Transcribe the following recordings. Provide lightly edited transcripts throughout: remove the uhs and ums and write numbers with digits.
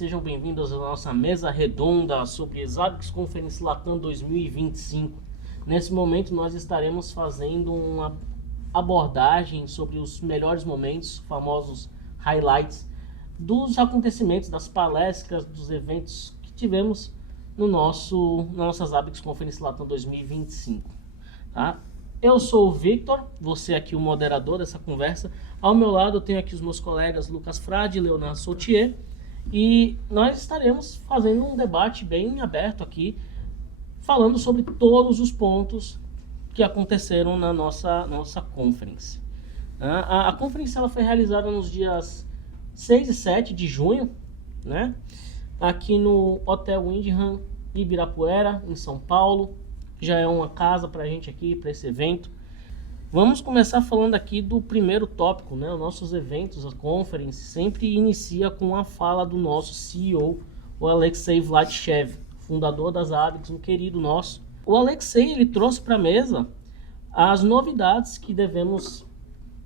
sejam bem-vindos à nossa mesa redonda sobre Zabbix Conference Latam 2025. Nesse momento nós estaremos fazendo uma abordagem sobre os melhores momentos, famosos highlights dos acontecimentos, das palestras, dos eventos que tivemos na nossa Zabbix Conference Latam 2025. Tá? Eu sou o Victor, você aqui o moderador dessa conversa. Ao meu lado eu tenho aqui os meus colegas Lucas Frade e Leonardo Sautier. E nós estaremos fazendo um debate bem aberto aqui, falando sobre todos os pontos que aconteceram na nossa conference. A conference ela foi realizada nos dias 6 e 7 de junho, né? Aqui no Hotel Windham Ibirapuera, em São Paulo. Já é uma casa para a gente aqui, para esse evento. Vamos começar falando aqui do primeiro tópico, né? Os nossos eventos, a conference, sempre inicia com a fala do nosso CEO, o Alexei Vladichev, fundador das Zabbix, um querido nosso. O Alexei, ele trouxe para a mesa as novidades que devemos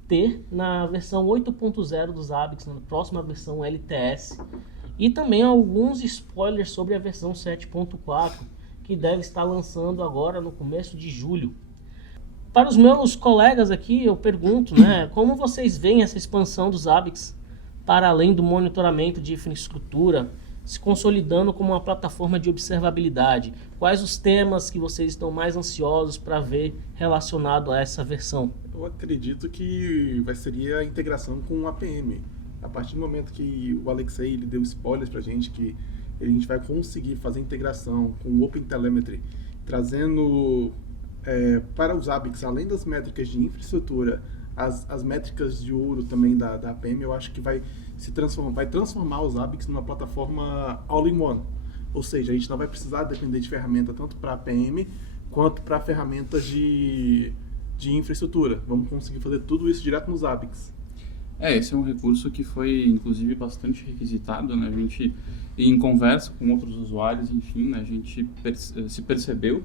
ter na versão 8.0 dos Zabbix, na próxima versão LTS, e também alguns spoilers sobre a versão 7.4, que deve estar lançando agora no começo de julho. Para os meus colegas aqui, eu pergunto, né, como vocês veem essa expansão dos Zabbix para além do monitoramento de infraestrutura, se consolidando como uma plataforma de observabilidade? Quais os temas que vocês estão mais ansiosos para ver relacionado a essa versão? Eu acredito que seria a integração com o APM. A partir do momento que o Alexei ele deu spoilers para a gente que a gente vai conseguir fazer integração com o OpenTelemetry, trazendo para os Zabbix, além das métricas de infraestrutura, as métricas de ouro também da APM, eu acho que vai transformar os Zabbix numa plataforma all-in-one. Ou seja, a gente não vai precisar depender de ferramenta tanto para APM quanto para ferramentas de infraestrutura. Vamos conseguir fazer tudo isso direto nos Zabbix. Esse é um recurso que foi, inclusive, bastante requisitado, né? A gente, em conversa com outros usuários, enfim, né? A gente se percebeu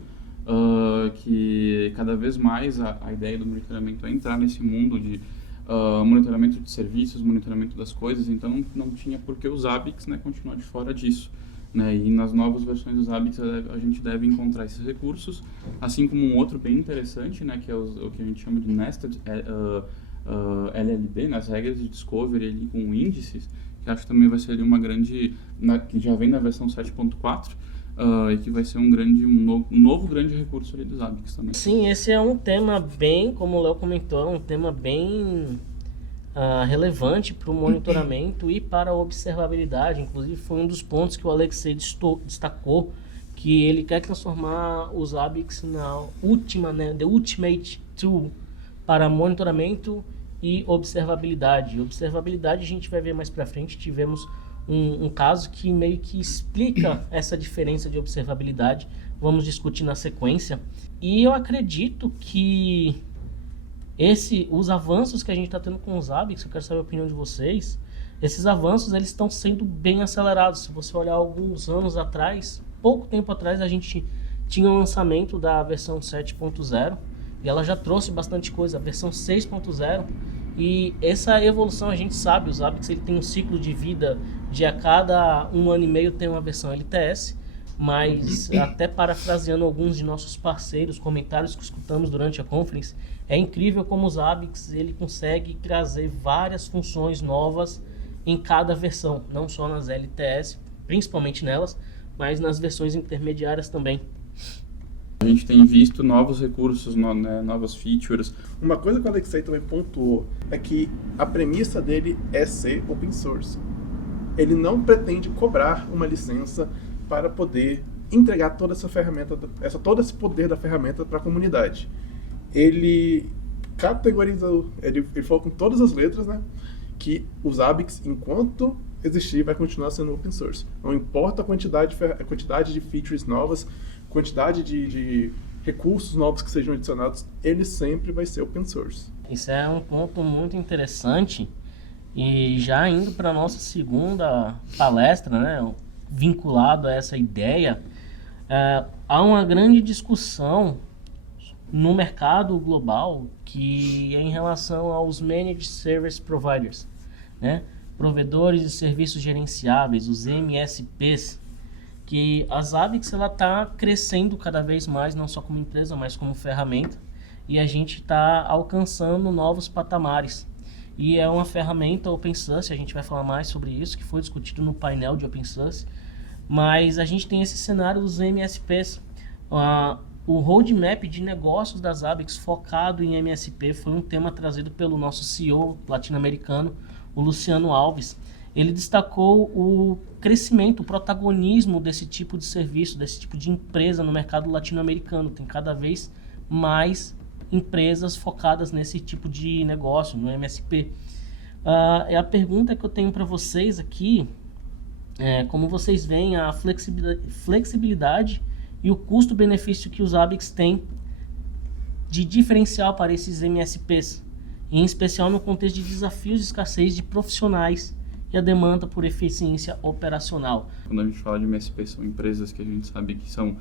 que cada vez mais a ideia do monitoramento é entrar nesse mundo de monitoramento de serviços, monitoramento das coisas, então não tinha por que os Zabbix, né, continuar de fora disso. Né? E nas novas versões dos Zabbix a gente deve encontrar esses recursos, assim como um outro bem interessante, né, que é o que a gente chama de Nested LLD, nas regras de discovery ali, com índices, que acho que também vai ser ali uma grande, que já vem na versão 7.4, e que vai ser um novo grande recurso ali dos Zabbix também. Sim, esse é um tema bem, como o Léo comentou, um tema bem relevante para o monitoramento e para a observabilidade. Inclusive foi um dos pontos que o Alexei destacou, que ele quer transformar os Zabbix na última, né, the ultimate tool para monitoramento e observabilidade. Observabilidade a gente vai ver mais para frente. Tivemos um caso que meio que explica essa diferença de observabilidade. Vamos discutir na sequência. E eu acredito que os avanços que a gente está tendo com os Zabbix, eu quero saber a opinião de vocês, esses avanços eles estão sendo bem acelerados. Se você olhar alguns anos atrás, pouco tempo atrás, a gente tinha o lançamento da versão 7.0 e ela já trouxe bastante coisa, a versão 6.0, e essa evolução a gente sabe, os Zabbix ele tem um ciclo de vida de a cada 1 ano e meio tem uma versão LTS, mas até parafraseando alguns de nossos parceiros, comentários que escutamos durante a conference, é incrível como o Zabbix ele consegue trazer várias funções novas em cada versão, não só nas LTS, principalmente nelas, mas nas versões intermediárias também. A gente tem visto novos recursos, né, novas features. Uma coisa que o Alexei também pontuou é que a premissa dele é ser open source. Ele não pretende cobrar uma licença para poder entregar toda essa ferramenta, todo esse poder da ferramenta para a comunidade. Ele categoriza, ele falou com todas as letras, né, que os Zabbix, enquanto existir, vai continuar sendo open source. Não importa a quantidade de features novas, quantidade de recursos novos que sejam adicionados, ele sempre vai ser open source. Isso é um ponto muito interessante. E já indo para a nossa segunda palestra, né, vinculado a essa ideia, há uma grande discussão no mercado global que é em relação aos Managed Service Providers, né? provedores de serviços gerenciáveis, os MSPs, que a Zabbix está crescendo cada vez mais, não só como empresa, mas como ferramenta, e a gente está alcançando novos patamares. E é uma ferramenta open source, a gente vai falar mais sobre isso, que foi discutido no painel de open source, mas a gente tem esse cenário dos MSPs. O roadmap de negócios da Zabbix focado em MSP foi um tema trazido pelo nosso CEO latino-americano, o Luciano Alves. Ele destacou o crescimento, o protagonismo desse tipo de serviço, desse tipo de empresa no mercado latino-americano. Tem cada vez mais empresas focadas nesse tipo de negócio, no MSP. A pergunta que eu tenho para vocês aqui é como vocês veem a flexibilidade e o custo-benefício que os Zabbix têm de diferencial para esses MSPs, em especial no contexto de desafios de escassez de profissionais e a demanda por eficiência operacional. Quando a gente fala de MSP, são empresas que a gente sabe que são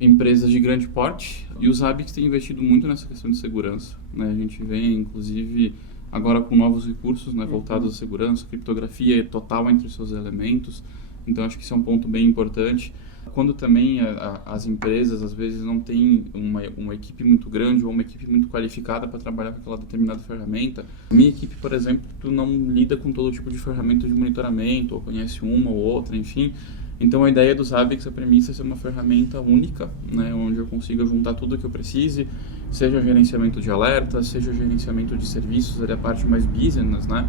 empresas de grande porte, e os Zabbix têm investido muito nessa questão de segurança, né? A gente vem, inclusive, agora com novos recursos, né, voltados à segurança, criptografia total entre os seus elementos, então acho que isso é um ponto bem importante. Quando também as empresas, às vezes, não têm uma equipe muito grande ou uma equipe muito qualificada para trabalhar com aquela determinada ferramenta. A minha equipe, por exemplo, não lida com todo tipo de ferramenta de monitoramento, ou conhece uma ou outra, enfim. Então, a ideia do Zabbix, a premissa é ser uma ferramenta única, né, onde eu consiga juntar tudo o que eu precise, seja gerenciamento de alertas, seja gerenciamento de serviços, ali a parte mais business, né,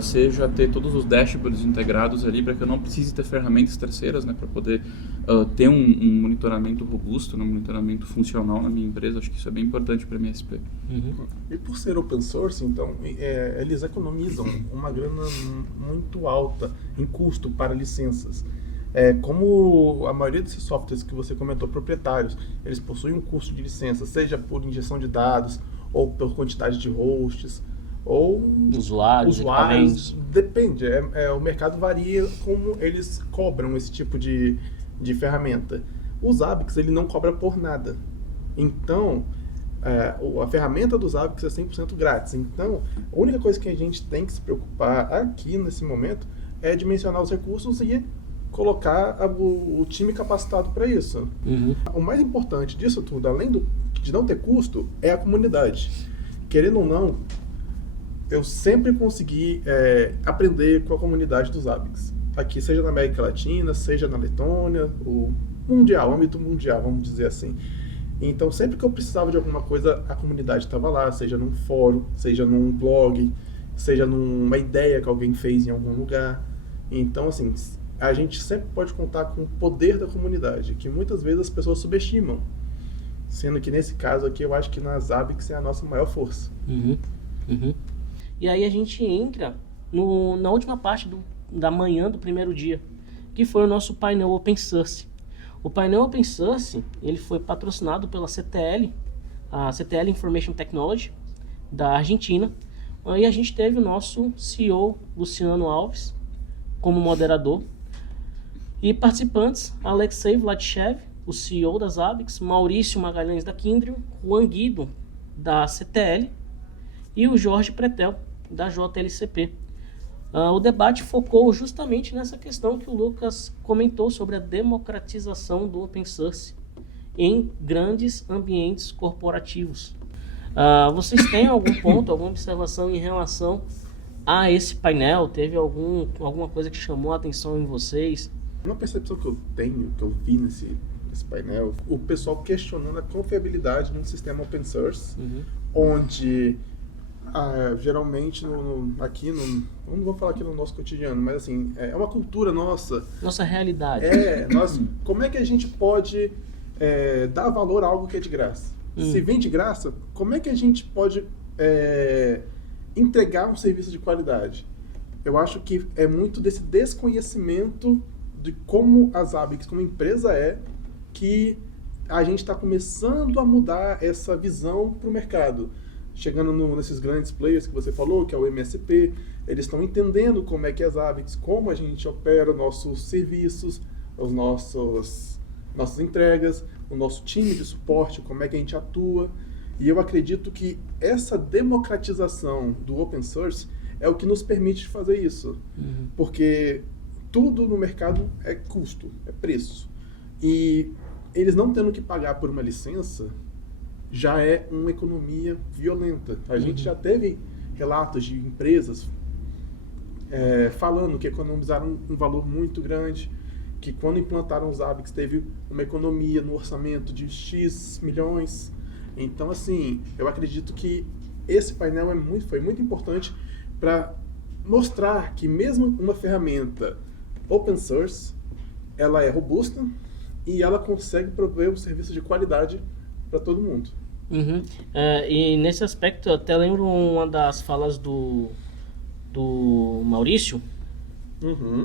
seja ter todos os dashboards integrados ali para que eu não precise ter ferramentas terceiras, né, para poder ter um monitoramento robusto, um monitoramento funcional na minha empresa. Acho que isso é bem importante para a MSP. Uhum. E por ser open source, então, eles economizam uma grana muito alta em custo para licenças. Como a maioria desses softwares que você comentou, proprietários, eles possuem um custo de licença, seja por injeção de dados, ou por quantidade de hosts, ou usuários. Depende, o mercado varia como eles cobram esse tipo de ferramenta. O Zabbix, ele não cobra por nada. Então, a ferramenta do Zabbix é 100% grátis. Então, a única coisa que a gente tem que se preocupar aqui nesse momento é dimensionar os recursos e colocar o time capacitado para isso. Uhum. O mais importante disso tudo, além de não ter custo, é a comunidade. Querendo ou não, eu sempre consegui aprender com a comunidade dos Zabbix. Aqui, seja na América Latina, seja na Letônia, o âmbito mundial, vamos dizer assim. Então, sempre que eu precisava de alguma coisa, a comunidade estava lá, seja num fórum, seja num blog, seja numa ideia que alguém fez em algum lugar. Então, assim, a gente sempre pode contar com o poder da comunidade, que muitas vezes as pessoas subestimam. Sendo que nesse caso aqui, eu acho que na Zabbix é a nossa maior força. Uhum. Uhum. E aí a gente entra na última parte da manhã do primeiro dia, que foi o nosso painel Open Source. O painel Open Source, ele foi patrocinado pela CTL, a CTL Information Technology, da Argentina. E a gente teve o nosso CEO, Luciano Alves, como moderador. E participantes, Alexei Vladichev, o CEO da Zabbix, Maurício Magalhães da Kyndryl, Juan Guido, da CTL, e o Jorge Pretel, da JLCP. O debate focou justamente nessa questão que o Lucas comentou sobre a democratização do open source em grandes ambientes corporativos. Vocês têm algum ponto, alguma observação em relação a esse painel? Teve alguma coisa que chamou a atenção em vocês? Uma percepção que eu tenho, que eu vi nesse painel, o pessoal questionando a confiabilidade de um sistema open source, onde geralmente aqui não vou falar aqui no nosso cotidiano, mas assim, é uma cultura nossa. Nossa realidade. Como é que a gente pode dar valor a algo que é de graça? Se vem de graça, como é que a gente pode entregar um serviço de qualidade? Eu acho que é muito desse desconhecimento de como a Zabbix como empresa que a gente está começando a mudar essa visão para o mercado. Chegando nesses grandes players que você falou, que é o MSP, eles estão entendendo como é que é a Zabbix, como a gente opera nossos serviços, nossas entregas, o nosso time de suporte, como é que a gente atua. E eu acredito que essa democratização do open source é o que nos permite fazer isso. Porque tudo no mercado é custo, é preço. E eles não tendo que pagar por uma licença já é uma economia violenta. A gente já teve relatos de empresas falando que economizaram um valor muito grande, que quando implantaram os ABICs teve uma economia no orçamento de X milhões. Então, assim, eu acredito que esse painel foi muito importante para mostrar que mesmo uma ferramenta open source, ela é robusta e ela consegue prover um serviço de qualidade para todo mundo. E nesse aspecto, eu até lembro uma das falas do Maurício,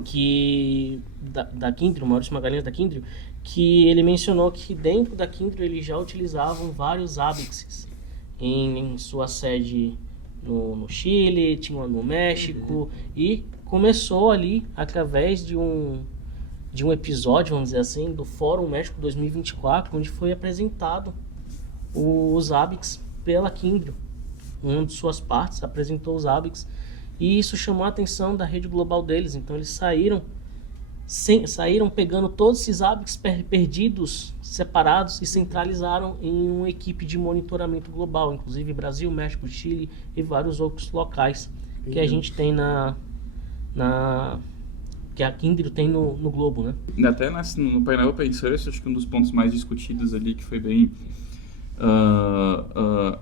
que da Kyndryl, Maurício Magalhães da Kyndryl, que ele mencionou que dentro da Kyndryl eles já utilizavam vários ABICs em sua sede no Chile, tinha uma no México, e começou ali através de um episódio, vamos dizer assim, do Fórum México 2024, onde foi apresentado os ABICs pela Kyndryl. Uma de suas partes apresentou os ABICs e isso chamou a atenção da rede global deles. Então eles saíram pegando todos esses ABICs perdidos, separados, e centralizaram em uma equipe de monitoramento global, inclusive Brasil, México, Chile e vários outros locais que a gente tem que a Kyndryl tem no globo, né? Até no painel Open Source, acho que um dos pontos mais discutidos ali, que foi bem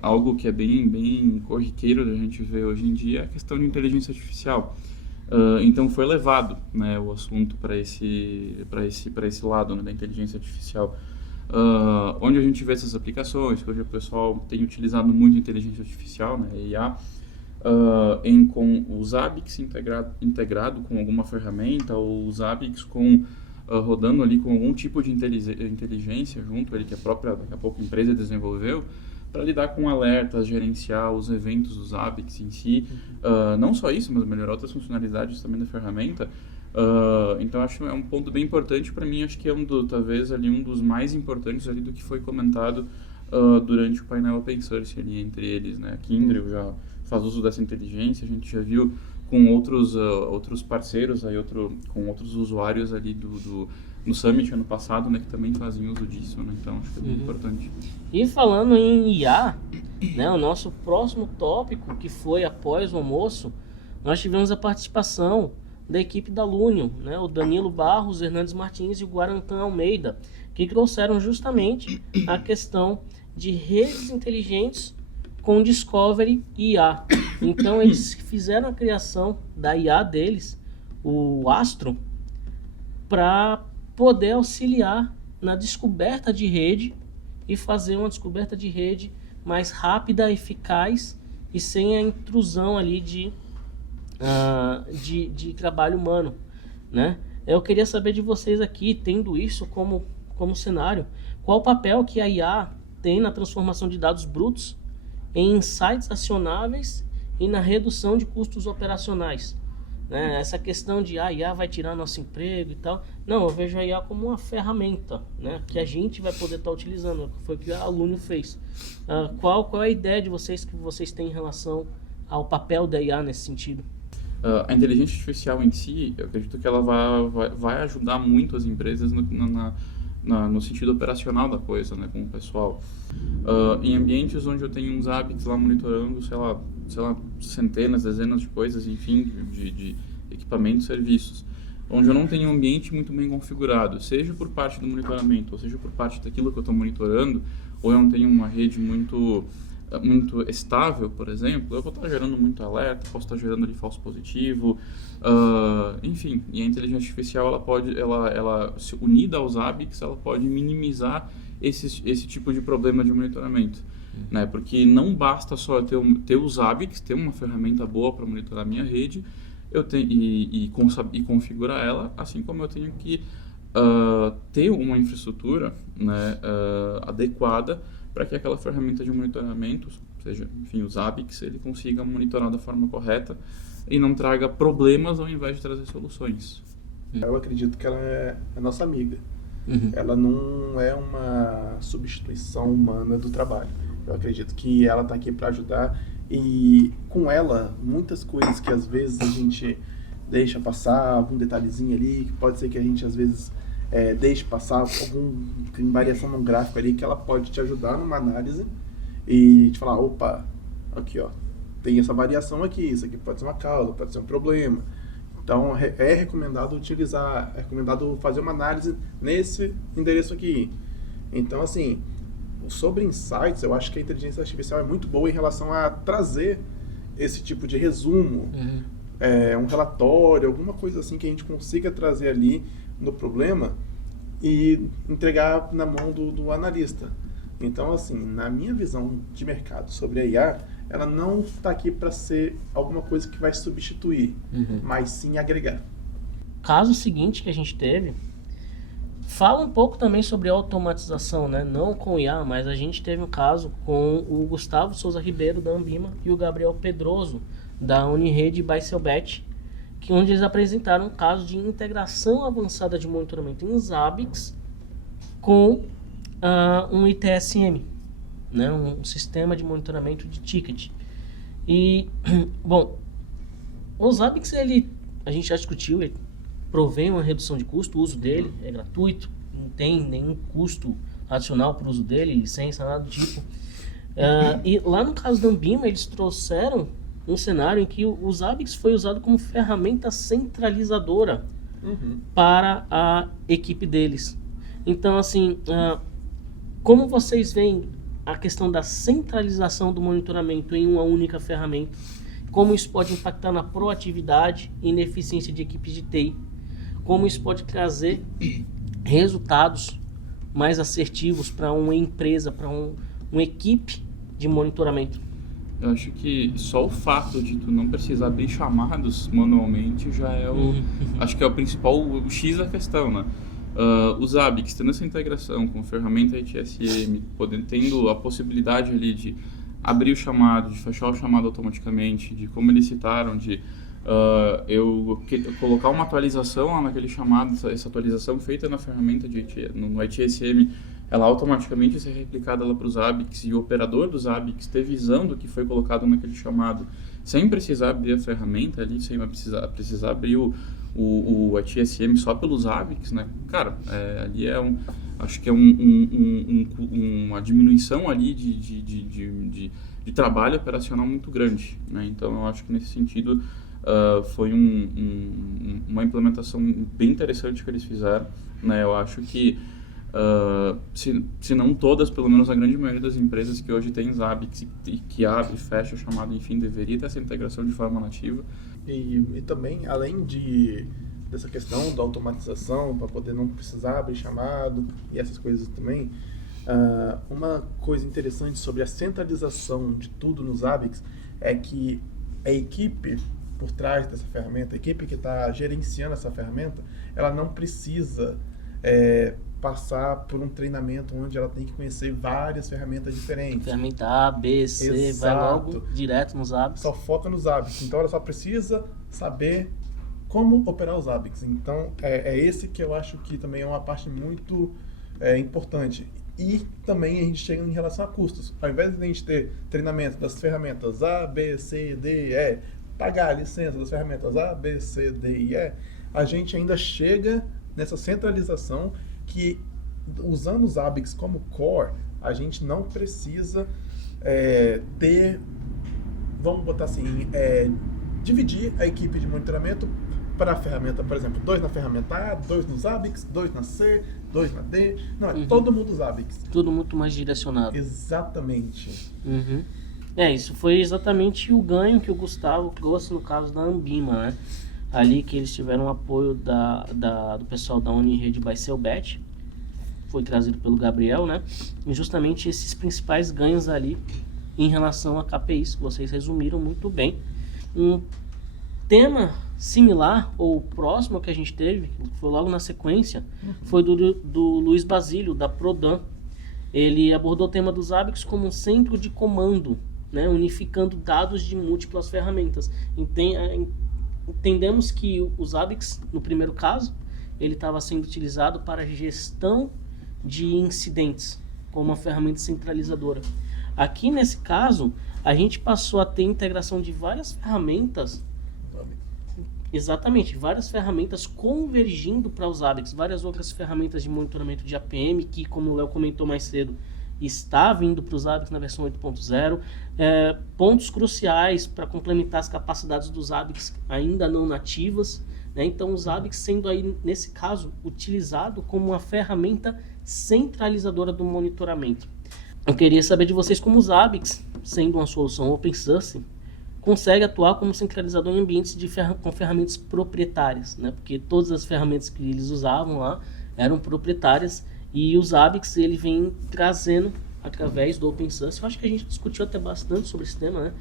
algo que é bem corriqueiro da gente ver hoje em dia, é a questão de inteligência artificial. Então foi levado, né, o assunto para esse lado, né, da inteligência artificial, onde a gente vê essas aplicações, que hoje o pessoal tem utilizado muito inteligência artificial, né, IA, com os ABICs integrado com alguma ferramenta, ou os ABICs rodando ali com algum tipo de inteligência junto ali, que daqui a pouco a empresa desenvolveu, para lidar com alertas, gerenciar os eventos dos ABICs em si. Não só isso, mas melhorar outras funcionalidades também da ferramenta. Então acho que é um ponto bem importante para mim. Acho que é talvez ali um dos mais importantes ali do que foi comentado durante o painel Open Source ali entre eles, né? A Kyndryl já faz uso dessa inteligência, a gente já viu com outros parceiros aí, com outros usuários ali no Summit ano passado, né, que também faziam uso disso, né? Então acho que é bem importante. E falando em IA, né, o nosso próximo tópico, que foi após o almoço, nós tivemos a participação da equipe da Lunion, né, o Danilo Barros, Hernandes Martins e o Guarantã Almeida, que trouxeram justamente a questão de redes inteligentes com Discovery e IA. Então eles fizeram a criação da IA deles, o Astro, para poder auxiliar na descoberta de rede e fazer uma descoberta de rede mais rápida, eficaz e sem a intrusão ali de trabalho humano, né? Eu queria saber de vocês aqui, tendo isso como cenário, qual o papel que a IA tem na transformação de dados brutos em insights acionáveis e na redução de custos operacionais, né? Essa questão de a IA vai tirar nosso emprego e tal, não, eu vejo a IA como uma ferramenta, né, que a gente vai poder estar utilizando, foi o que a Alunio fez. Qual é a ideia de vocês que vocês têm em relação ao papel da IA nesse sentido? A inteligência artificial em si, eu acredito que ela vai ajudar muito as empresas no sentido operacional da coisa, né, com o pessoal. Em ambientes onde eu tenho uns ABICs lá monitorando, sei lá, centenas, dezenas de coisas, enfim, de equipamentos, serviços, onde eu não tenho um ambiente muito bem configurado, seja por parte do monitoramento, ou seja por parte daquilo que eu estou monitorando, ou eu não tenho uma rede muito estável, por exemplo, eu vou estar gerando muito alerta, posso estar gerando ali falso positivo, enfim, e a inteligência artificial, ela se unida aos ABICs, ela pode minimizar esse tipo de problema de monitoramento, né? Porque não basta só eu ter os ABICs, ter uma ferramenta boa para monitorar a minha rede, e configurar ela, assim como eu tenho que ter uma infraestrutura, né, adequada para que aquela ferramenta de monitoramento, seja, enfim, os ABICs, ele consiga monitorar da forma correta e não traga problemas ao invés de trazer soluções. Eu acredito que ela é a nossa amiga. Ela não é uma substituição humana do trabalho. Eu acredito que ela está aqui para ajudar E com ela, muitas coisas que às vezes a gente deixa passar, algum detalhezinho ali, que pode ser que a gente às vezes deixe passar alguma variação no gráfico ali, que ela pode te ajudar numa análise e te falar, opa, aqui ó, tem essa variação aqui, isso aqui pode ser uma causa, pode ser um problema. Então é recomendado é recomendado fazer uma análise nesse endereço aqui. Então assim, sobre insights, eu acho que a inteligência artificial é muito boa em relação a trazer esse tipo de resumo, um relatório, alguma coisa assim que a gente consiga trazer ali no problema e entregar na mão do analista. Então, assim, na minha visão de mercado sobre a IA, ela não está aqui para ser alguma coisa que vai substituir, mas sim agregar. Caso seguinte que a gente teve, fala um pouco também sobre automatização, né? Não com IA, mas a gente teve um caso com o Gustavo Souza Ribeiro, da Ambima, e o Gabriel Pedroso, da Unirede by Selbet, onde eles apresentaram um caso de integração avançada de monitoramento em Zabbix com um ITSM, né? Um sistema de monitoramento de ticket. E, bom, o Zabbix, a gente já discutiu, ele provém uma redução de custo, o uso dele é gratuito, não tem nenhum custo adicional para o uso dele, licença, nada do tipo. E lá no caso da Ambima, eles trouxeram um cenário em que o Zabbix foi usado como ferramenta centralizadora para a equipe deles. Então, assim, como vocês veem a questão da centralização do monitoramento em uma única ferramenta, como isso pode impactar na proatividade e na eficiência de equipes de TI, como isso pode trazer resultados mais assertivos para uma empresa, para uma equipe de monitoramento? Eu acho que só o fato de tu não precisar abrir chamados manualmente já é acho que é o principal, o X da questão, né? O Zabbix, tendo essa integração com a ferramenta ITSM, tendo a possibilidade ali de abrir o chamado, de fechar o chamado automaticamente, de como eles citaram, de eu colocar uma atualização lá naquele chamado, essa atualização feita na ferramenta no ITSM, ela automaticamente ser replicada lá para o Zabbix e o operador do Zabbix ter visão do que foi colocado naquele chamado, sem precisar abrir a ferramenta ali, sem precisar abrir o ITSM só pelo Zabbix, né? Cara, ali acho que é uma diminuição ali de trabalho operacional muito grande, né? Então eu acho que nesse sentido foi uma implementação bem interessante que eles fizeram, né? Eu acho que se não todas, pelo menos a grande maioria das empresas que hoje tem Zabbix e que abre e fecha o chamado, enfim, deveria ter essa integração de forma nativa. E também, além dessa questão da automatização, para poder não precisar abrir chamado e essas coisas também, uma coisa interessante sobre a centralização de tudo no Zabbix é que a equipe por trás dessa ferramenta, a equipe que está gerenciando essa ferramenta, ela não precisa passar por um treinamento onde ela tem que conhecer várias ferramentas diferentes. Ferramenta A, B, C, Exato. vai logo direto nos Zabbix. Só foca nos Zabbix. Então ela só precisa saber como operar os Zabbix. Então esse que eu acho que também é uma parte muito importante. E também a gente chega em relação a custos. Ao invés de a gente ter treinamento das ferramentas A, B, C, D, E, pagar a licença das ferramentas A, B, C, D e E, a gente ainda chega nessa centralização que, usando os Zabbix como core, a gente não precisa ter, vamos botar assim, dividir a equipe de monitoramento para a ferramenta, por exemplo, 2 na ferramenta A, 2 no Zabbix, 2 na C, 2 na D. Não, todo mundo Zabbix. Tudo muito mais direcionado. Exatamente. Isso foi exatamente o ganho que o Gustavo trouxe no caso da Ambima, né? Ali que eles tiveram o apoio do pessoal da Unirede by Selbet, foi trazido pelo Gabriel, né? E justamente esses principais ganhos ali em relação a KPIs, que vocês resumiram muito bem. Um tema similar ou próximo que a gente teve, que foi logo na sequência, foi do Luiz Basílio, da Prodan. Ele abordou o tema dos Zabbix como um centro de comando, né? Unificando dados de múltiplas ferramentas. Entendemos que o Zabbix, no primeiro caso, ele estava sendo utilizado para gestão de incidentes, como uma ferramenta centralizadora. Aqui, nesse caso, a gente passou a ter integração de várias ferramentas. Exatamente, várias ferramentas convergindo para os Zabbix, várias outras ferramentas de monitoramento de APM, que, como o Léo comentou mais cedo, está vindo para os Zabbix na versão 8.0. Pontos cruciais para complementar as capacidades dos Zabbix ainda não nativas, né? Então, os Zabbix sendo aí, nesse caso, utilizado como uma ferramenta centralizadora do monitoramento. Eu queria saber de vocês como os Zabbix, sendo uma solução open source, consegue atuar como centralizador em ambientes com ferramentas proprietárias, né? Porque todas as ferramentas que eles usavam lá eram proprietárias, e o Zabbix ele vem trazendo através do open source. Eu acho que a gente discutiu até bastante sobre esse tema, né?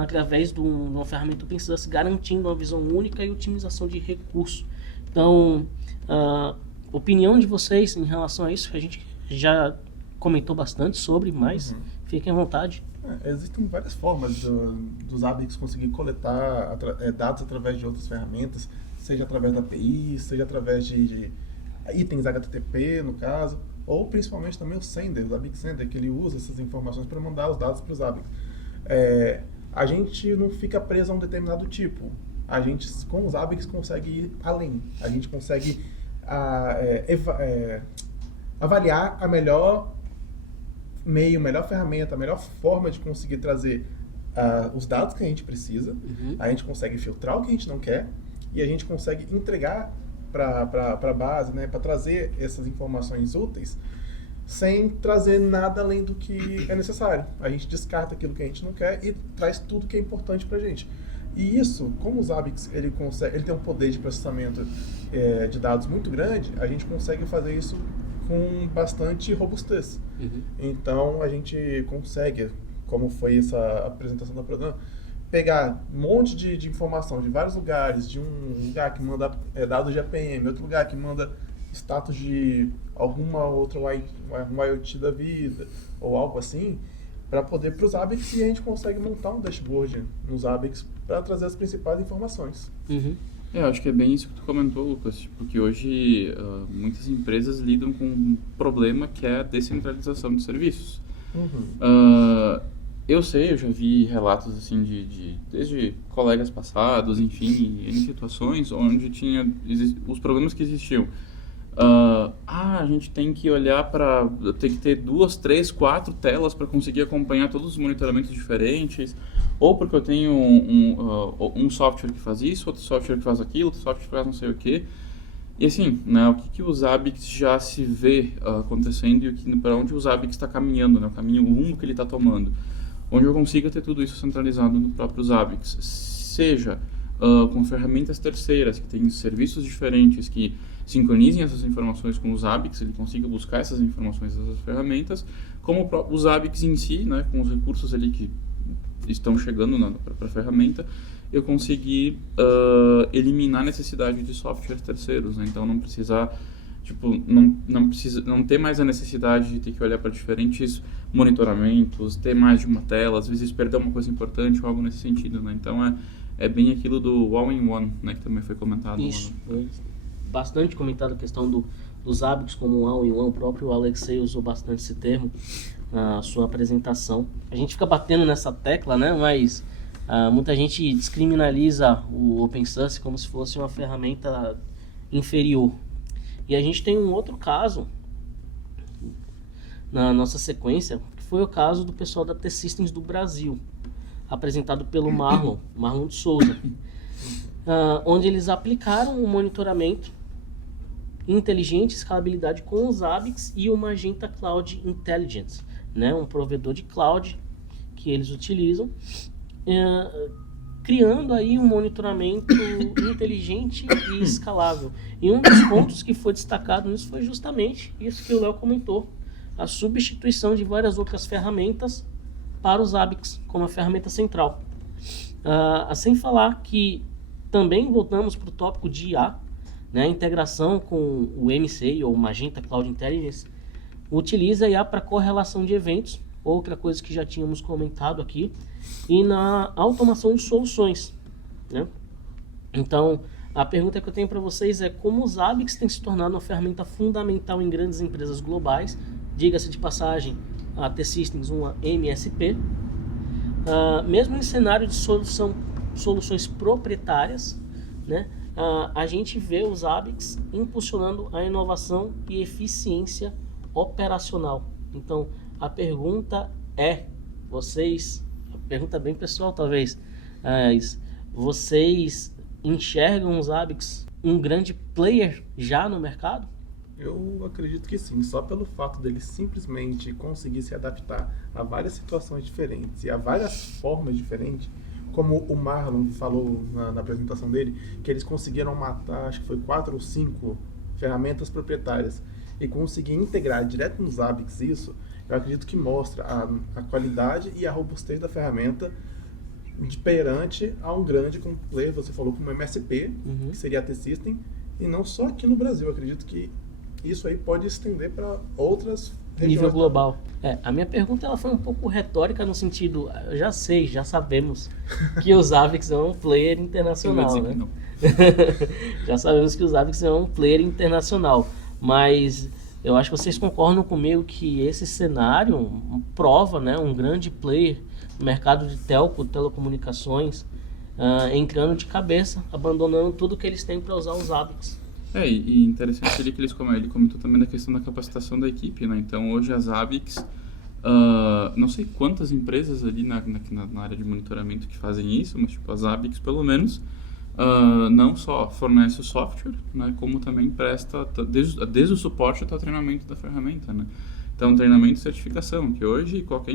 Através de uma ferramenta open source, garantindo uma visão única e otimização de recursos. Então, opinião de vocês em relação a isso, que a gente já comentou bastante sobre, mas fiquem à vontade. Existem várias formas dos Zabbix conseguir coletar dados através de outras ferramentas, seja através da API, seja através de itens HTTP, no caso, ou principalmente também o Sender, o Zabbix Sender, que ele usa essas informações para mandar os dados para o Zabbix. A gente não fica preso a um determinado tipo. A gente, com os Zabbix, consegue ir além. A gente consegue avaliar a melhor meio, melhor ferramenta, a melhor forma de conseguir trazer os dados que a gente precisa, a gente consegue filtrar o que a gente não quer e a gente consegue entregar para a base, né, para trazer essas informações úteis sem trazer nada além do que é necessário. A gente descarta aquilo que a gente não quer e traz tudo que é importante para a gente. E isso, como o Zabbix ele tem um poder de processamento de dados muito grande, a gente consegue fazer isso com bastante robustez. Então, a gente consegue, como foi essa apresentação da programa, pegar um monte de informação de vários lugares, de um lugar que manda dados de APM, outro lugar que manda status de alguma outra um IoT da vida, ou algo assim, para poder para os Zabbix, e a gente consegue montar um dashboard nos Zabbix para trazer as principais informações. Eu acho que é bem isso que tu comentou, Lucas, porque hoje muitas empresas lidam com um problema que é a descentralização de serviços. Eu já vi relatos assim desde colegas passados, enfim, em situações onde os problemas que existiam. A gente tem que olhar tem que ter 2, 3, 4 telas para conseguir acompanhar todos os monitoramentos diferentes, ou porque eu tenho um software que faz isso, outro software que faz aquilo, outro software que faz não sei o quê. E assim, né, o que o Zabbix já se vê acontecendo e para onde o Zabbix está caminhando, né, o rumo que ele está tomando, onde eu consiga ter tudo isso centralizado no próprio Zabbix, seja com ferramentas terceiras, que têm serviços diferentes, que sincronizem essas informações com o Zabbix, ele consiga buscar essas informações dessas ferramentas, como o Zabbix em si, né, com os recursos ali que estão chegando para a ferramenta, eu consegui eliminar a necessidade de softwares terceiros, né? Então não precisar, não ter mais a necessidade de ter que olhar para diferentes monitoramentos, ter mais de uma tela, às vezes perder uma coisa importante ou algo nesse sentido, né? Então é bem aquilo do all-in-one, né, que também foi comentado. Isso, bastante comentado a questão dos Zabbix como um all-in-one. O próprio Alexei usou bastante esse termo na sua apresentação. A gente fica batendo nessa tecla, né? Mas muita gente descriminaliza o open source como se fosse uma ferramenta inferior. E a gente tem um outro caso na nossa sequência, que foi o caso do pessoal da T-Systems do Brasil, apresentado pelo Marlon de Souza, onde eles aplicaram um monitoramento inteligente, escalabilidade com os Zabbix e o Magenta Cloud Intelligence, né, um provedor de cloud que eles utilizam, criando aí um monitoramento inteligente e escalável. E um dos pontos que foi destacado nisso foi justamente isso que o Léo comentou, a substituição de várias outras ferramentas para os Zabbix como a ferramenta central. Sem falar que também voltamos para o tópico de IA, né, a integração com o MCI, ou Magenta Cloud Intelligence, utiliza a IA para correlação de eventos, outra coisa que já tínhamos comentado aqui, e na automação de soluções, né? Então, a pergunta que eu tenho para vocês é como os Zabbix têm se tornado uma ferramenta fundamental em grandes empresas globais, diga-se de passagem, a T-Systems, uma MSP, mesmo em cenário de soluções proprietárias, né, a gente vê os ABICs impulsionando a inovação e eficiência operacional. Então, a pergunta pergunta bem pessoal talvez, vocês enxergam os ABICs um grande player já no mercado? Eu acredito que sim, só pelo fato deles simplesmente conseguir se adaptar a várias situações diferentes e a várias formas diferentes, como o Marlon falou na apresentação dele, que eles conseguiram matar, acho que foi 4 ou 5 ferramentas proprietárias e conseguir integrar direto nos ABICs isso, eu acredito que mostra a qualidade e a robustez da ferramenta perante a um grande como player, você falou, como MSP, que seria a T-System, e não só aqui no Brasil. Eu acredito que isso aí pode estender para outras regiões. Nível global. A minha pergunta ela foi um pouco retórica no sentido, já sabemos que os ABICs é um player internacional, né? Já sabemos que os ABICs é um player internacional, mas eu acho que vocês concordam comigo que esse cenário prova, né, um grande player no mercado de telecomunicações, entrando de cabeça, abandonando tudo que eles têm para usar os ABICs. E interessante ali que ele comentou também da questão da capacitação da equipe, né? Então, hoje as ABICs, não sei quantas empresas ali na área de monitoramento que fazem isso, mas tipo, as ABICs pelo menos, não só fornece o software, né, como também presta, desde o suporte até o treinamento da ferramenta, né? Então, treinamento e certificação, que hoje qualquer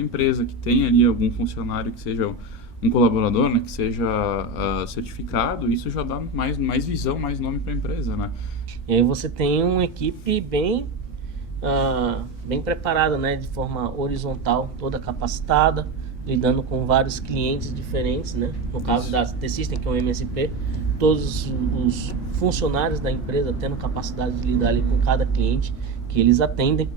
empresa que tenha ali algum funcionário que seja um colaborador, né, que seja certificado, isso já dá mais visão, mais nome para a empresa, né? E aí você tem uma equipe bem preparada, né, de forma horizontal, toda capacitada, lidando com vários clientes diferentes, né? No caso da T-System, que é um MSP, todos os funcionários da empresa tendo capacidade de lidar ali com cada cliente que eles atendem.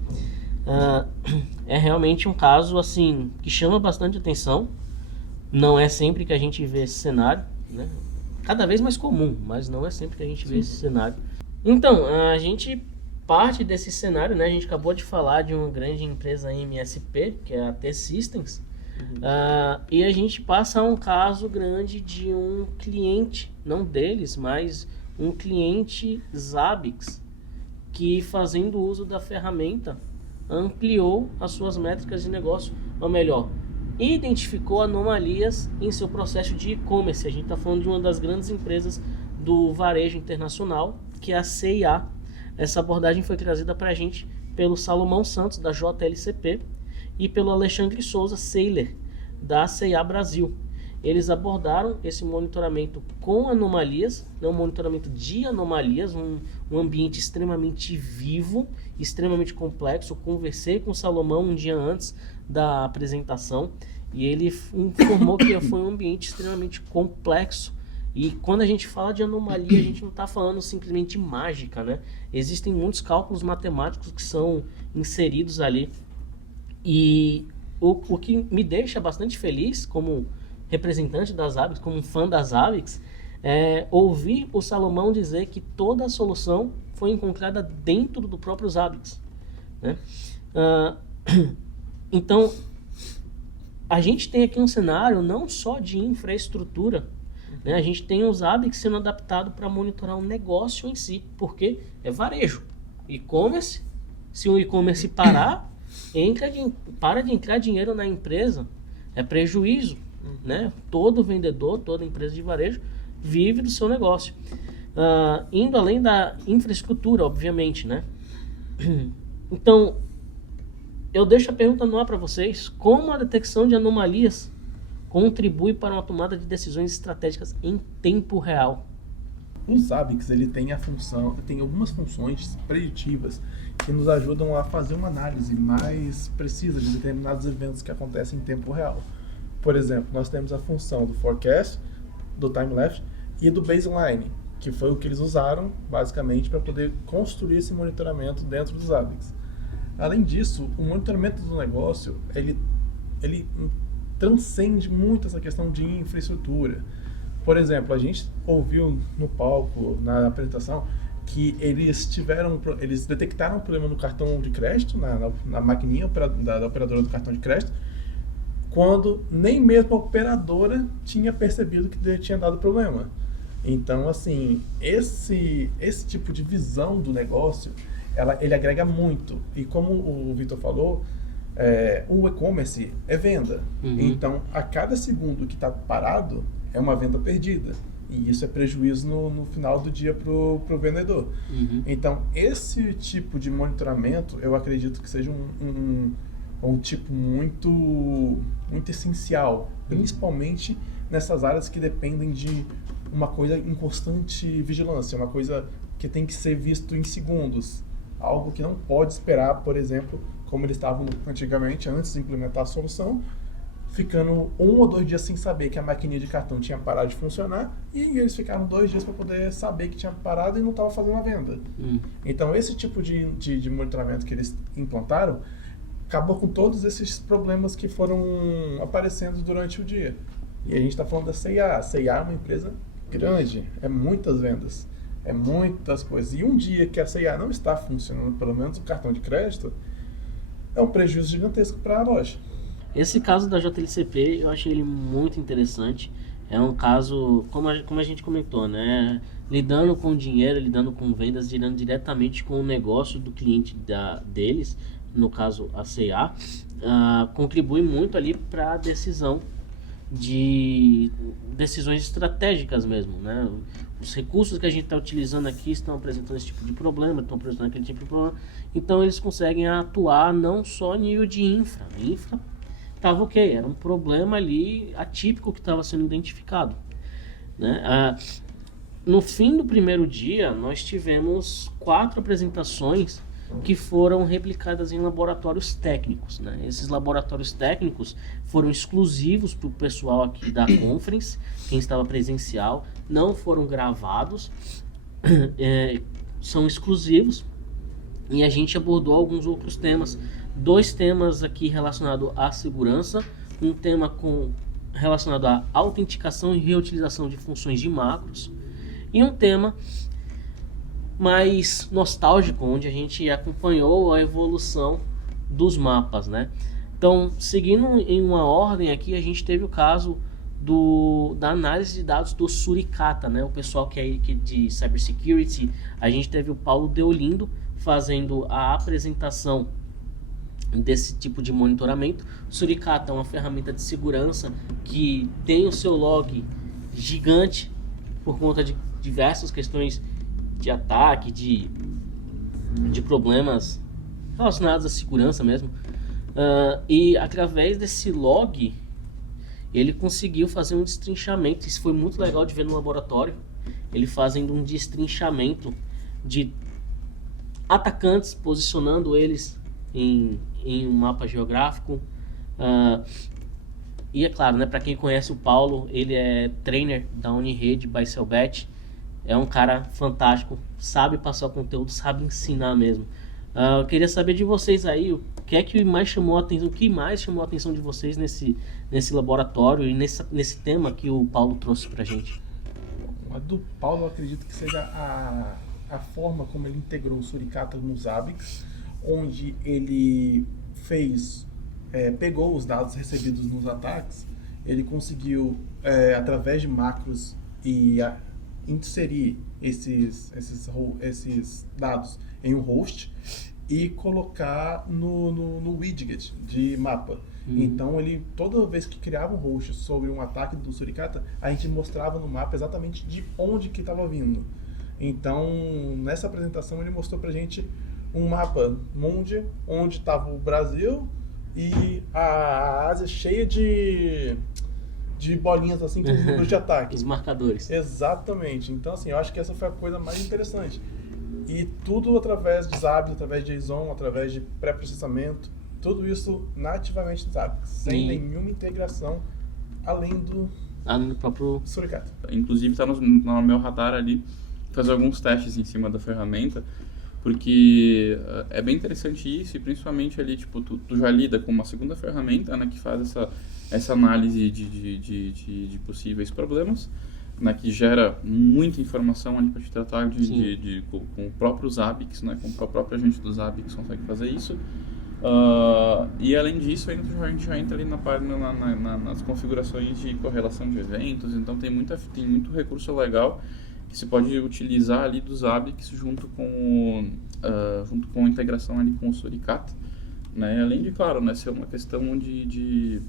É realmente um caso assim que chama bastante atenção. Não é sempre que a gente vê esse cenário, né? Cada vez mais comum, mas não é sempre que a gente vê esse cenário. Então, a gente parte desse cenário, né? A gente acabou de falar de uma grande empresa MSP, que é a T-Systems, e a gente passa a um caso grande de um cliente, não deles, mas um cliente Zabbix, que fazendo uso da ferramenta ampliou as suas métricas de negócio, ou melhor, identificou anomalias em seu processo de e-commerce. A gente está falando de uma das grandes empresas do varejo internacional, que é a CIA. Essa abordagem foi trazida para a gente pelo Salomão Santos, da JLCP, e pelo Alexandre Souza Seiler, da CIA Brasil. Eles abordaram esse monitoramento com anomalias, um monitoramento de anomalias, um ambiente extremamente vivo, extremamente complexo. Eu conversei com o Salomão um dia antes da apresentação e ele informou que foi um ambiente extremamente complexo. E quando a gente fala de anomalia, a gente não está falando simplesmente de mágica, né? Existem muitos cálculos matemáticos que são inseridos ali. E o que me deixa bastante feliz como representante das Zabbix, como um fã das Zabbix, é ouvir o Salomão dizer que toda a solução foi encontrada dentro do próprio Zabbix, né? Então, a gente tem aqui um cenário não só de infraestrutura, né? A gente tem os Zabbix sendo adaptado para monitorar um negócio em si, porque é varejo. E-commerce, se o e-commerce parar, para de entrar dinheiro na empresa, é prejuízo, né? Todo vendedor, toda empresa de varejo vive do seu negócio. Indo além da infraestrutura, obviamente, né? Então, eu deixo a pergunta no ar para vocês: como a detecção de anomalias contribui para uma tomada de decisões estratégicas em tempo real? O Zabbix, ele tem algumas funções preditivas que nos ajudam a fazer uma análise mais precisa de determinados eventos que acontecem em tempo real. Por exemplo, nós temos a função do forecast, do time-lapse e do baseline, que foi o que eles usaram basicamente para poder construir esse monitoramento dentro dos Zabbix. Além disso, o monitoramento do negócio, ele transcende muito essa questão de infraestrutura. Por exemplo, a gente ouviu no palco, na apresentação, que eles detectaram um problema no cartão de crédito, na maquininha da operadora do cartão de crédito. quando nem mesmo a operadora tinha percebido que tinha dado problema. Então, assim, esse tipo de visão do negócio, ele agrega muito. E como o Vitor falou, o e-commerce é venda. Então, a cada segundo que está parado, é uma venda perdida. E isso é prejuízo no final do dia para o vendedor. Então, esse tipo de monitoramento, eu acredito que seja um tipo muito, muito essencial, principalmente nessas áreas que dependem de uma coisa em constante vigilância, uma coisa que tem que ser visto em segundos, algo que não pode esperar, por exemplo, como eles estavam antigamente, antes de implementar a solução, ficando 1 ou 2 dias sem saber que a maquininha de cartão tinha parado de funcionar, e eles ficaram 2 dias para poder saber que tinha parado e não estava fazendo a venda. Então, esse tipo de monitoramento que eles implantaram acabou com todos esses problemas que foram aparecendo durante o dia. E a gente está falando da C&A. A C&A é uma empresa grande, é muitas vendas, é muitas coisas. E um dia que a C&A não está funcionando, pelo menos o cartão de crédito, é um prejuízo gigantesco para a loja. Esse caso da JLCP, eu achei ele muito interessante. É um caso, como a gente comentou, né? Lidando com dinheiro, lidando com vendas, lidando diretamente com o negócio do cliente deles, no caso a C&A, contribui muito ali para a decisão de decisões estratégicas mesmo, né? Os recursos que a gente está utilizando aqui estão apresentando esse tipo de problema, estão apresentando aquele tipo de problema. Então eles conseguem atuar não só a nível de infra. Infra estava ok, era um problema ali atípico que estava sendo identificado, né? No fim do primeiro dia, nós tivemos 4 apresentações que foram replicadas em laboratórios técnicos, né? Esses laboratórios técnicos foram exclusivos para o pessoal aqui da conference, quem estava presencial, não foram gravados, são exclusivos, e a gente abordou alguns outros temas. 2 temas aqui relacionados à segurança, um tema relacionado à autenticação e reutilização de funções de macros, e um tema mais nostálgico, onde a gente acompanhou a evolução dos mapas, né? Então, seguindo em uma ordem aqui, a gente teve o caso da análise de dados do Suricata, né? O pessoal que é de Cybersecurity, a gente teve o Paulo Deolindo fazendo a apresentação desse tipo de monitoramento. O Suricata é uma ferramenta de segurança que tem o seu log gigante por conta de diversas questões de ataque, de problemas relacionados à segurança mesmo. E através desse log, ele conseguiu fazer um destrinchamento. Isso foi muito legal de ver no laboratório. Ele fazendo um destrinchamento de atacantes, posicionando eles em um mapa geográfico. E é claro, né, para quem conhece o Paulo, ele é trainer da Unirede by Selbet. É um cara fantástico, sabe passar o conteúdo, sabe ensinar mesmo. Eu queria saber de vocês aí, o que mais chamou a atenção de vocês nesse laboratório e nesse tema que o Paulo trouxe pra gente? A do Paulo, eu acredito que seja a forma como ele integrou o Suricata no Zabbix, onde ele pegou os dados recebidos nos ataques, ele conseguiu, através de macros e inserir esses dados em um host e colocar no widget de mapa. Então, toda vez que criava um host sobre um ataque do Suricata, a gente mostrava no mapa exatamente de onde que estava vindo. Então, nessa apresentação, ele mostrou pra gente um mapa mundial, onde estava o Brasil e a Ásia cheia de bolinhas assim com os números de ataque. Os marcadores. Exatamente. Então, assim, eu acho que essa foi a coisa mais interessante. E tudo através de Zabbix, através de JSON, através de pré-processamento, tudo isso nativamente no Zabbix, sem nenhuma integração além do próprio Suricata. Inclusive está no meu radar ali fazer alguns testes em cima da ferramenta, porque é bem interessante isso, e principalmente ali, tipo, tu já lida com uma segunda ferramenta, né, que faz essa análise de possíveis problemas, né, que gera muita informação ali para te tratar com o próprio Zabbix, né, com a própria gente do Zabbix consegue fazer isso. E além disso, a gente já entra ali nas configurações de correlação de eventos, então tem muito recurso legal que se pode utilizar ali do Zabbix junto com a integração ali com o Suricata, né? Além de, claro, né, ser uma questão de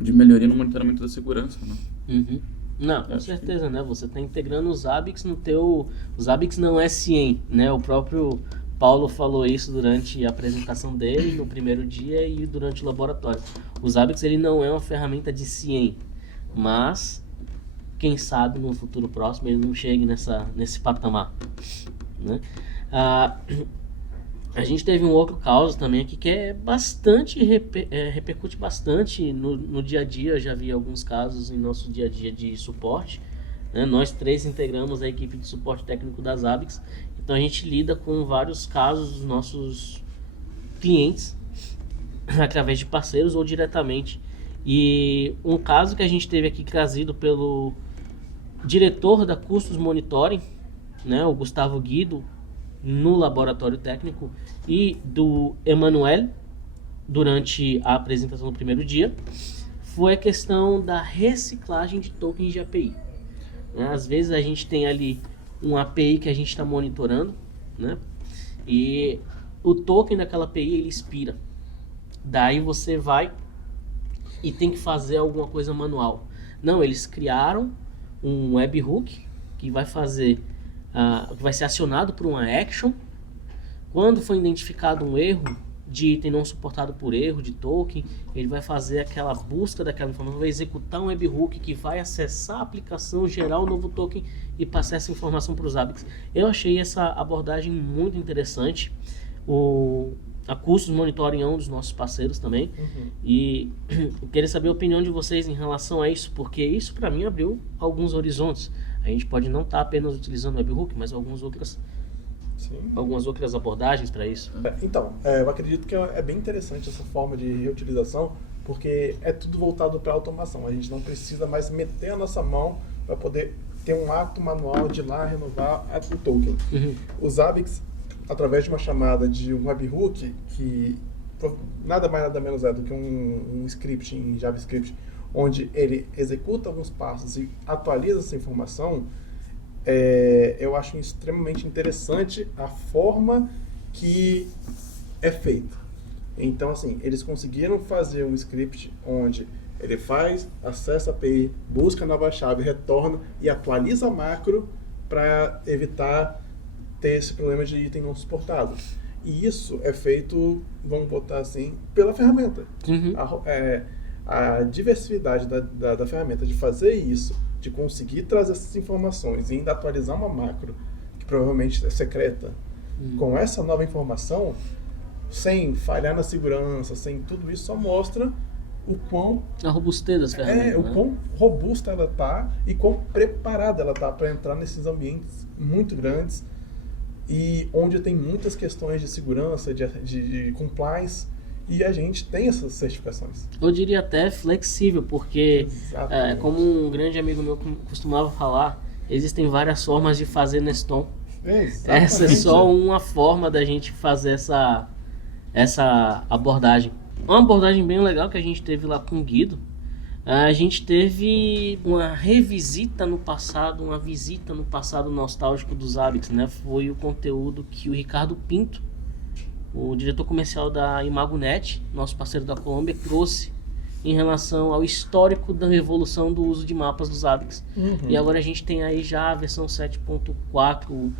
melhoria no monitoramento da segurança, né? Uhum. Não, com certeza, né? Você está integrando os Zabbix no teu... O Zabbix não é CIEM, né? O próprio Paulo falou isso durante a apresentação dele, no primeiro dia e durante o laboratório. O Zabbix, ele não é uma ferramenta de CIEM, mas quem sabe no futuro próximo ele não chegue nesse patamar, né? A gente teve um outro caso também aqui que é bastante, repercute bastante no dia a dia. Eu já vi alguns casos em nosso dia a dia de suporte, né? Nós 3 integramos a equipe de suporte técnico da Zabbix, então a gente lida com vários casos dos nossos clientes através de parceiros ou diretamente. E um caso que a gente teve aqui trazido pelo diretor da Custos Monitoring, né, o Gustavo Guido, no laboratório técnico, e do Emanuel durante a apresentação do primeiro dia, foi a questão da reciclagem de tokens de API, né? Às vezes a gente tem ali um API que a gente está monitorando, né? E o token daquela API ele expira, daí você vai e tem que fazer alguma coisa manual. Não, eles criaram um webhook que vai fazer que vai ser acionado por uma action. Quando for identificado um erro de item não suportado por erro de token, ele vai fazer aquela busca daquela informação, vai executar um webhook que vai acessar a aplicação, gerar um novo token e passar essa informação para os Zabbix. Eu achei essa abordagem muito interessante. A Custos Monitoring é um dos nossos parceiros também. E eu queria saber a opinião de vocês em relação a isso, porque isso para mim abriu alguns horizontes. A gente pode não estar apenas utilizando o webhook, mas algumas outras abordagens para isso. Então, eu acredito que é bem interessante essa forma de reutilização, porque é tudo voltado para a automação. A gente não precisa mais meter a nossa mão para poder ter um ato manual de ir lá renovar o token. O Zabbix, através de uma chamada de um webhook, que nada mais nada menos é do que um script em JavaScript, onde ele executa alguns passos e atualiza essa informação, eu acho extremamente interessante a forma que é feita. Então, assim, eles conseguiram fazer um script onde ele acessa a API, busca a nova chave, retorna e atualiza a macro para evitar ter esse problema de item não suportado. E isso é feito, vamos botar assim, pela ferramenta. A diversidade da ferramenta de fazer isso, de conseguir trazer essas informações e ainda atualizar uma macro, que provavelmente é secreta, com essa nova informação, sem falhar na segurança, sem tudo isso, só mostra a robustez das ferramentas. O quão robusta ela está e quão preparada ela está para entrar nesses ambientes muito grandes e onde tem muitas questões de segurança, de compliance. E a gente tem essas certificações. Eu diria até flexível, porque como um grande amigo meu costumava falar, existem várias formas de fazer Neston. Essa é só uma forma da gente fazer essa abordagem. Uma abordagem bem legal que a gente teve lá com o Guido. A gente teve uma revisita no passado, uma visita no passado nostálgico dos Zabbix, né? Foi o conteúdo que o Ricardo Pinto, o diretor comercial da ImagoNet, nosso parceiro da Colômbia, trouxe em relação ao histórico da evolução do uso de mapas dos Zabbix. E agora a gente tem aí já a versão 7.4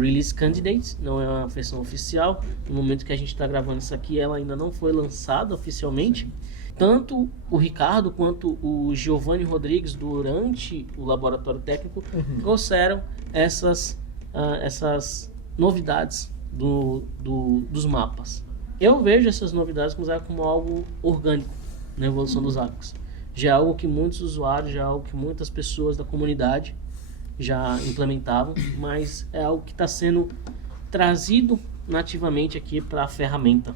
Release Candidates, não é uma versão oficial. No momento que a gente está gravando isso aqui, ela ainda não foi lançada oficialmente. Tanto o Ricardo quanto o Giovanni Rodrigues, durante o laboratório técnico, trouxeram essas novidades dos mapas. Eu vejo essas novidades como algo orgânico na evolução dos Zabbix. Já é algo que muitos usuários, já é algo que muitas pessoas da comunidade já implementavam, mas é algo que está sendo trazido nativamente aqui para a ferramenta.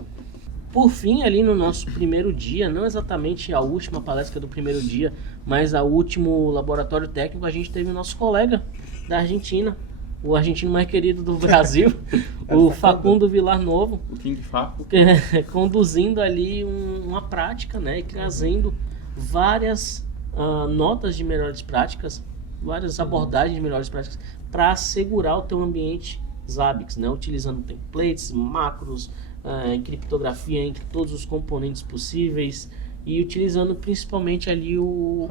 Por fim, ali no nosso primeiro dia, não exatamente a última palestra do primeiro dia, mas o último laboratório técnico, a gente teve o nosso colega da Argentina, o argentino mais querido do Brasil, o Facundo Villar-Novo, O King Faco. conduzindo ali uma prática, né, e trazendo várias notas de melhores práticas, várias abordagens de melhores práticas para assegurar o teu ambiente Zabbix, né, utilizando templates, macros, criptografia entre todos os componentes possíveis e utilizando principalmente ali o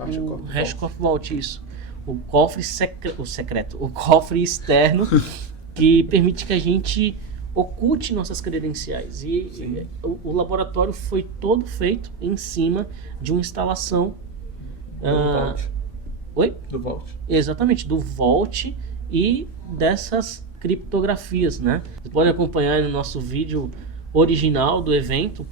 HashiCorp Vault, isso. O cofre secreto, o cofre externo que permite que a gente oculte nossas credenciais. E o laboratório foi todo feito em cima de uma instalação Do Vault. Exatamente, do Vault e dessas criptografias, né? Vocês podem acompanhar no nosso vídeo original do evento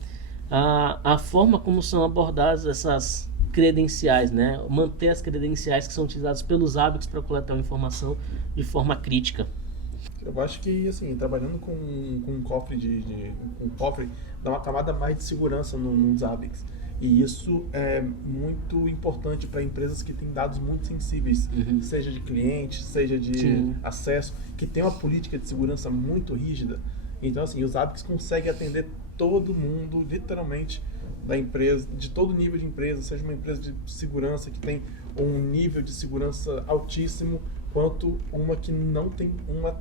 a forma como são abordadas essas credenciais, né? Manter as credenciais que são utilizadas pelos Zabbix para coletar informação de forma crítica. Eu acho que, assim, trabalhando com um cofre um cofre dá uma camada mais de segurança no Zabbix. E isso é muito importante para empresas que têm dados muito sensíveis, seja de cliente, seja de acesso, que tem uma política de segurança muito rígida. Então, assim, os Zabbix conseguem atender todo mundo, literalmente, da empresa, de todo nível de empresa, seja uma empresa de segurança que tem um nível de segurança altíssimo, quanto uma que não tem uma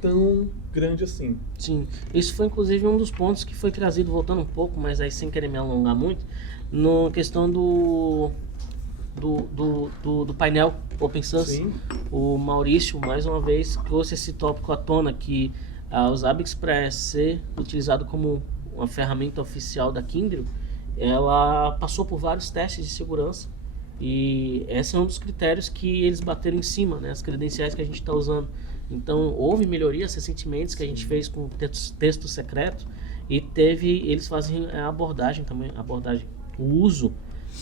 tão grande assim. Sim, isso foi inclusive um dos pontos que foi trazido, voltando um pouco, mas aí sem querer me alongar muito, na questão do painel Open Source. Sim. O Maurício, mais uma vez, trouxe esse tópico à tona, que o Zabbix, para ser utilizado como uma ferramenta oficial da Kyndryl, ela passou por vários testes de segurança e esse é um dos critérios que eles bateram em cima, né, as credenciais que a gente está usando. Então houve melhorias recentemente que a gente fez com texto secreto e eles fazem a abordagem também, o uso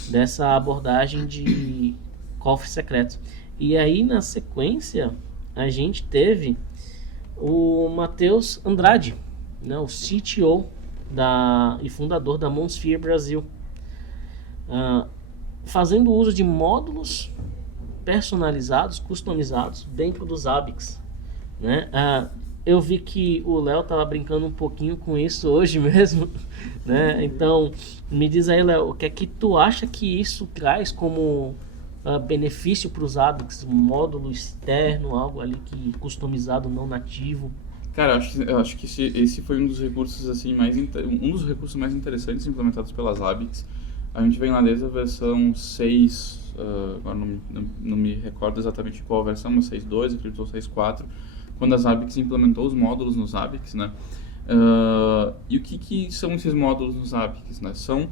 dessa abordagem de cofre secreto. E aí na sequência a gente teve o Matheus Andrade, né, o CTO e fundador da Monsphere Brasil, fazendo uso de módulos personalizados, customizados dentro dos Zabbix, né? Eu vi que o Léo estava brincando um pouquinho com isso hoje mesmo, né? Então me diz aí, Léo, o que é que tu acha que isso traz como benefício para os Zabbix, um módulo externo, algo ali que customizado, não nativo? Cara, eu acho que esse foi um dos recursos assim um dos recursos mais interessantes implementados pelas Zabbix. A gente vem lá desde a versão 6, agora não me recordo exatamente qual a versão, mas 6.2, acredito 6.4, quando a Zabbix implementou os módulos no Zabbix, né? E o que são esses módulos no Zabbix, né? São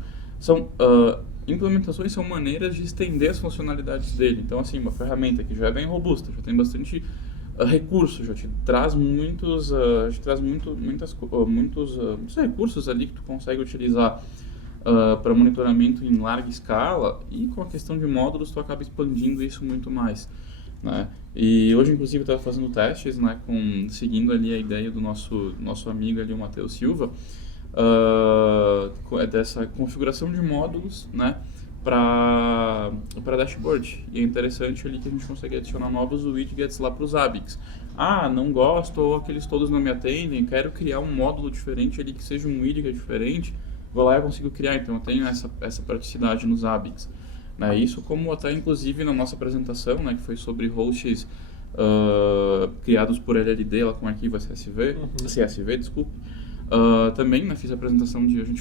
implementações, são maneiras de estender as funcionalidades dele. Então, assim, uma ferramenta que já é bem robusta, já tem bastante recursos, já te traz muitos recursos ali que tu consegue utilizar para monitoramento em larga escala, e com a questão de módulos tu acaba expandindo isso muito mais, né? E hoje, inclusive, eu estava fazendo testes, né, seguindo ali a ideia do nosso amigo ali, o Matheus Silva, dessa configuração de módulos, né, para dashboard. E é interessante ali que a gente consegue adicionar novos widgets lá para os Zabbix. Não gosto, ou aqueles todos não me atendem, quero criar um módulo diferente ali que seja um widget diferente, vou lá e consigo criar. Então eu tenho essa praticidade nos Zabbix, né? Isso como até inclusive na nossa apresentação, né, que foi sobre hosts criados por LLD, lá com arquivo CSV, desculpe. Também, né, a gente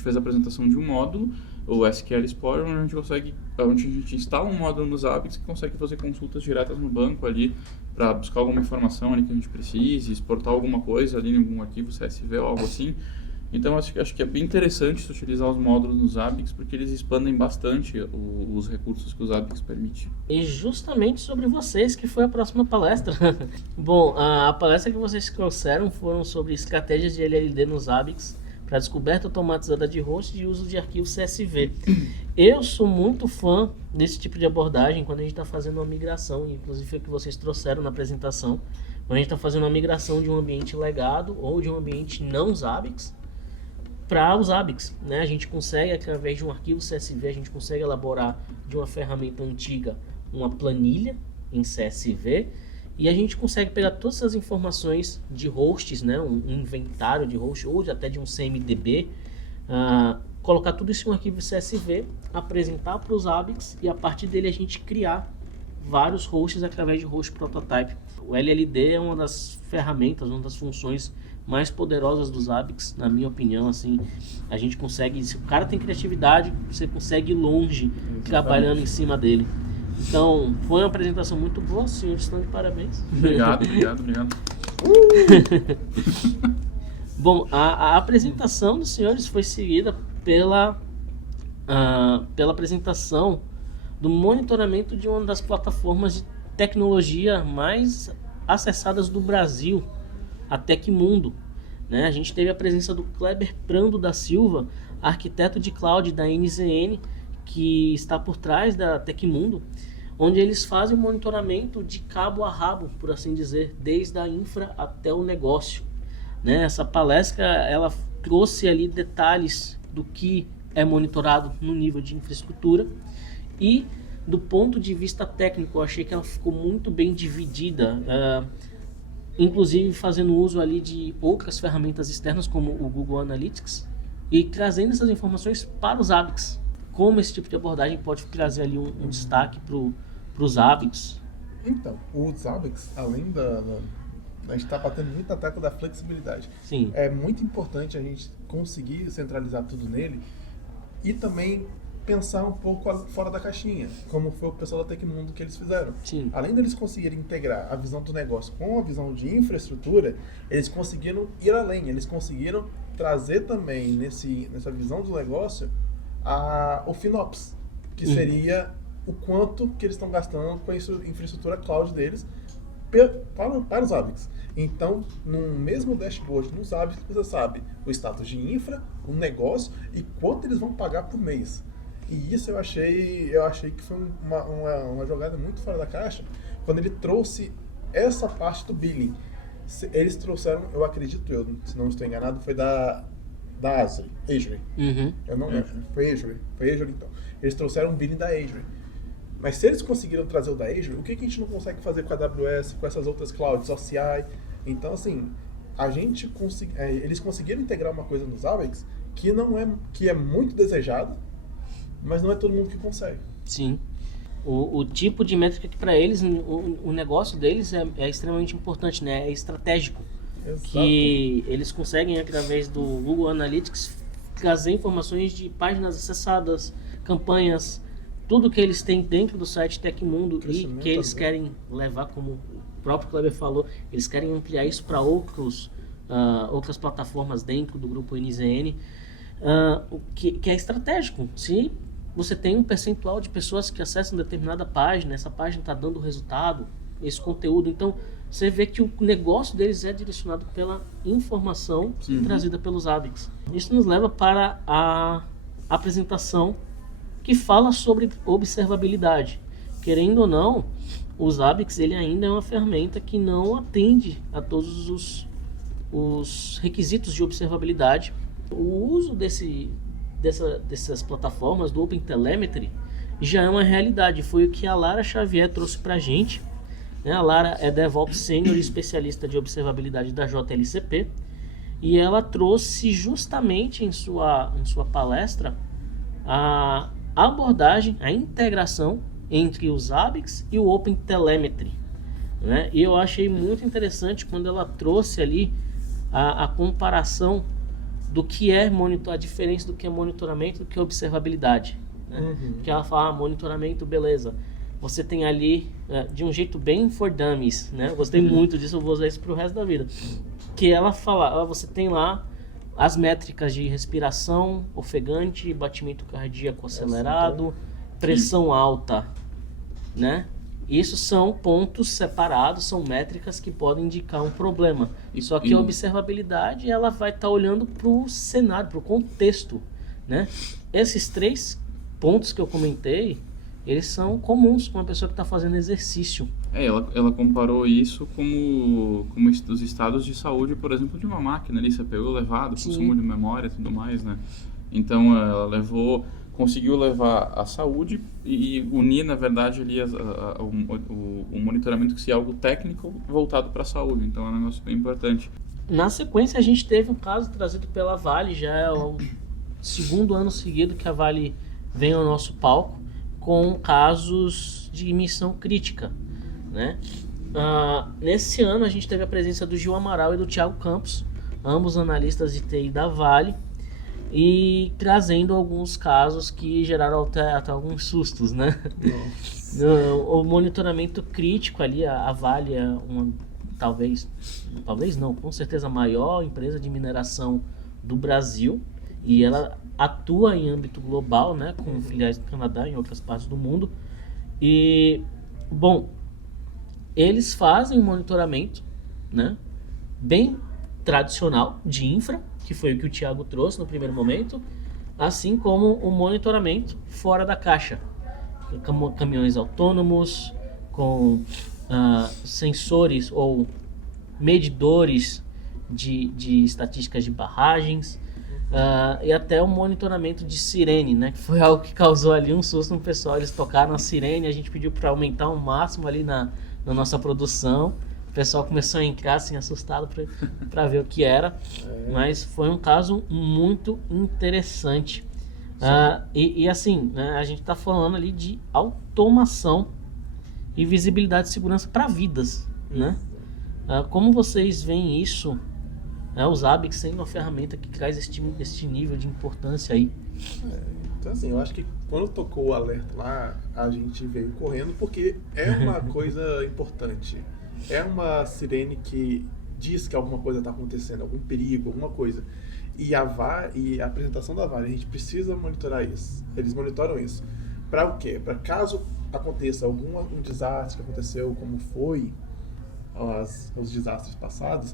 fez a apresentação de um módulo, o SQL Explorer, onde a gente instala um módulo nos Zabbix que consegue fazer consultas diretas no banco ali para buscar alguma informação ali que a gente precise, exportar alguma coisa ali em algum arquivo CSV ou algo assim. Então acho que é bem interessante utilizar os módulos nos Zabbix, porque eles expandem bastante os recursos que o Zabbix permite. E justamente sobre vocês, que foi a próxima palestra. Bom, a palestra que vocês trouxeram foram sobre estratégias de LLD nos Zabbix para descoberta automatizada de host e uso de arquivo CSV. Eu sou muito fã desse tipo de abordagem quando a gente está fazendo uma migração, inclusive foi o que vocês trouxeram na apresentação, quando a gente está fazendo uma migração de um ambiente legado ou de um ambiente não Zabbix para os Zabbix, né? A gente consegue, através de um arquivo CSV, a gente consegue elaborar de uma ferramenta antiga uma planilha em CSV E a gente consegue pegar todas essas informações de hosts, né, um inventário de host ou até de um CMDB, colocar tudo isso em um arquivo CSV, apresentar para os ABICs e a partir dele a gente criar vários hosts através de host prototype. O LLD é uma das ferramentas, uma das funções mais poderosas dos ABICs, na minha opinião. Assim, a gente consegue, se o cara tem criatividade, você consegue ir longe trabalhando em cima dele. Então, foi uma apresentação muito boa, senhor Stan, parabéns. Obrigado. Bom, a apresentação dos senhores foi seguida pela apresentação do monitoramento de uma das plataformas de tecnologia mais acessadas do Brasil, a Tecmundo. Né? A gente teve a presença do Kleber Prando da Silva, arquiteto de cloud da NZN, que está por trás da Tecmundo, onde eles fazem o monitoramento de cabo a rabo, por assim dizer, desde a infra até o negócio. Né? Essa palestra ela trouxe ali detalhes do que é monitorado no nível de infraestrutura e do ponto de vista técnico. Eu achei que ela ficou muito bem dividida, inclusive fazendo uso ali de outras ferramentas externas como o Google Analytics e trazendo essas informações para os ABICs. Como esse tipo de abordagem pode trazer ali um destaque para os ABICs? Então, os ABICs, além a gente está batendo muito na tecla da flexibilidade. Sim. É muito importante a gente conseguir centralizar tudo nele e também pensar um pouco fora da caixinha, como foi o pessoal da Tecmundo que eles fizeram. Sim. Além deles conseguirem integrar a visão do negócio com a visão de infraestrutura, eles conseguiram ir além, eles conseguiram trazer também nessa visão do negócio o FinOps, que seria o quanto que eles estão gastando com a infraestrutura cloud deles para os ABICs. Então, no mesmo dashboard, nos ABICs, você sabe o status de infra, o negócio e quanto eles vão pagar por mês. E isso eu achei que foi uma jogada muito fora da caixa, quando ele trouxe essa parte do billing. Eles trouxeram, eu acredito, se não estou enganado, foi da Azure. Uhum. Eu não lembro. Foi Azure então. Eles trouxeram o billing da Azure. Mas se eles conseguiram trazer o da Azure, o que a gente não consegue fazer com a AWS, com essas outras clouds, OCI? Então, assim, eles conseguiram integrar uma coisa nos ABICs que é muito desejada, mas não é todo mundo que consegue. Sim. O tipo de métrica que para eles, o negócio deles é extremamente importante, né? É estratégico. Exato. Que eles conseguem, através do Google Analytics, trazer informações de páginas acessadas, campanhas, tudo que eles têm dentro do site Tecmundo e que eles querem levar, como o próprio Kleber falou, eles querem ampliar isso para outras plataformas dentro do grupo NZN, que é estratégico. Se você tem um percentual de pessoas que acessam determinada página, essa página está dando resultado, esse conteúdo, então você vê que o negócio deles é direcionado pela informação trazida pelos ABICs. Isso nos leva para a apresentação que fala sobre observabilidade. Querendo ou não, os ABICs ele ainda é uma ferramenta que não atende a todos os requisitos de observabilidade. O uso dessas plataformas do OpenTelemetry já é uma realidade. Foi o que a Lara Xavier trouxe para a gente. Né? A Lara é DevOps Senior e especialista de observabilidade da JLCP. E ela trouxe justamente em sua palestra a abordagem, a integração entre os ABICs e o OpenTelemetry. Né? E eu achei muito interessante quando ela trouxe ali a comparação do que é a diferença do que é monitoramento e do que é observabilidade. Né? Porque ela fala, monitoramento, beleza. Você tem ali, de um jeito bem for dummies, né? Eu gostei muito disso, eu vou usar isso pro resto da vida. Que ela fala, você tem lá as métricas de respiração ofegante, batimento cardíaco acelerado, pressão alta, né? Isso são pontos separados, são métricas que podem indicar um problema. Só que a observabilidade, ela vai estar olhando para o cenário, para o contexto, né? Esses 3 pontos que eu comentei, eles são comuns com uma pessoa que está fazendo exercício. Ela comparou isso como os estados de saúde, por exemplo, de uma máquina ali, CPU elevado, consumo de memória e tudo mais, né? Então, ela levou conseguiu levar a saúde e unir, na verdade, ali o monitoramento que é algo técnico voltado para a saúde. Então é um negócio bem importante. Na sequência, a gente teve um caso trazido pela Vale, já é o segundo ano seguido que a Vale vem ao nosso palco com casos de missão crítica, né? Nesse ano, a gente teve a presença do Gil Amaral e do Thiago Campos, ambos analistas de TI da Vale, e trazendo alguns casos que geraram até alguns sustos, né? O monitoramento crítico ali, a Vale é uma, talvez não, com certeza a maior empresa de mineração do Brasil, e ela atua em âmbito global, né, com filiais no Canadá e em outras partes do mundo. E, bom, eles fazem um monitoramento, né, bem tradicional de infra, que foi o que o Thiago trouxe no primeiro momento, assim como o monitoramento fora da caixa. Caminhões autônomos, com sensores ou medidores de estatísticas de barragens, e até o monitoramento de sirene, né? Que foi algo que causou ali um susto no pessoal. Eles tocaram a sirene, a gente pediu para aumentar ao máximo ali na nossa produção. O pessoal começou a entrar assim, assustado para ver o que era, mas foi um caso muito interessante. E assim, né, a gente está falando ali de automação e visibilidade de segurança para vidas, né? Como vocês veem isso, o Zabbix sendo uma ferramenta que traz este nível de importância aí? Então assim, eu acho que quando tocou o alerta lá, a gente veio correndo porque é uma coisa importante. É uma sirene que diz que alguma coisa está acontecendo, algum perigo, alguma coisa. E a apresentação da Vale, a gente precisa monitorar isso. Eles monitoram isso. Para o quê? Para caso aconteça um desastre que aconteceu, como foi os desastres passados,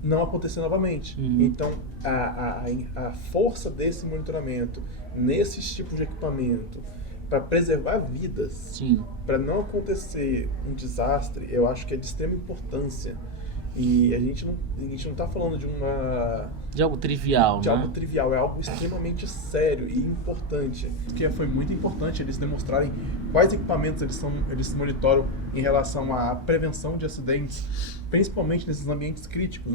não acontecer novamente. Então, a força desse monitoramento, nesses tipos de equipamento, para preservar vidas, para não acontecer um desastre, eu acho que é de extrema importância. E a gente não está falando de algo trivial, de algo trivial, é algo extremamente sério e importante. Que foi muito importante eles demonstrarem quais equipamentos eles monitoram em relação à prevenção de acidentes, principalmente nesses ambientes críticos,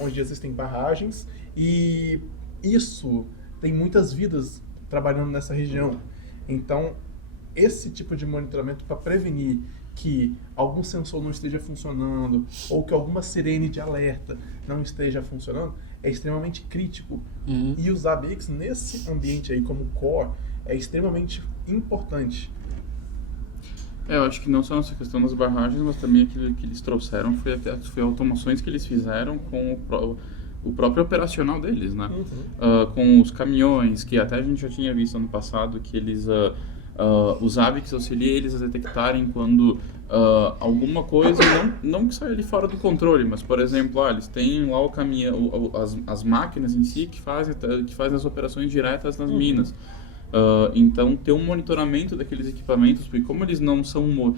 onde existem barragens, e isso tem muitas vidas trabalhando nessa região. Então, esse tipo de monitoramento para prevenir que algum sensor não esteja funcionando ou que alguma sirene de alerta não esteja funcionando é extremamente crítico. E usar Zabbix nesse ambiente aí como core é extremamente importante. Eu acho que não só essa questão das barragens, mas também aquilo que eles trouxeram foi automações que eles fizeram com o próprio operacional deles, né? Com os caminhões, que até a gente já tinha visto ano passado, que eles... os Zabbix auxiliam eles a detectarem quando alguma coisa, não que saia ali fora do controle, mas, por exemplo, eles têm lá o caminhão, as máquinas em si que fazem as operações diretas nas minas. Então, ter um monitoramento daqueles equipamentos, porque como eles não são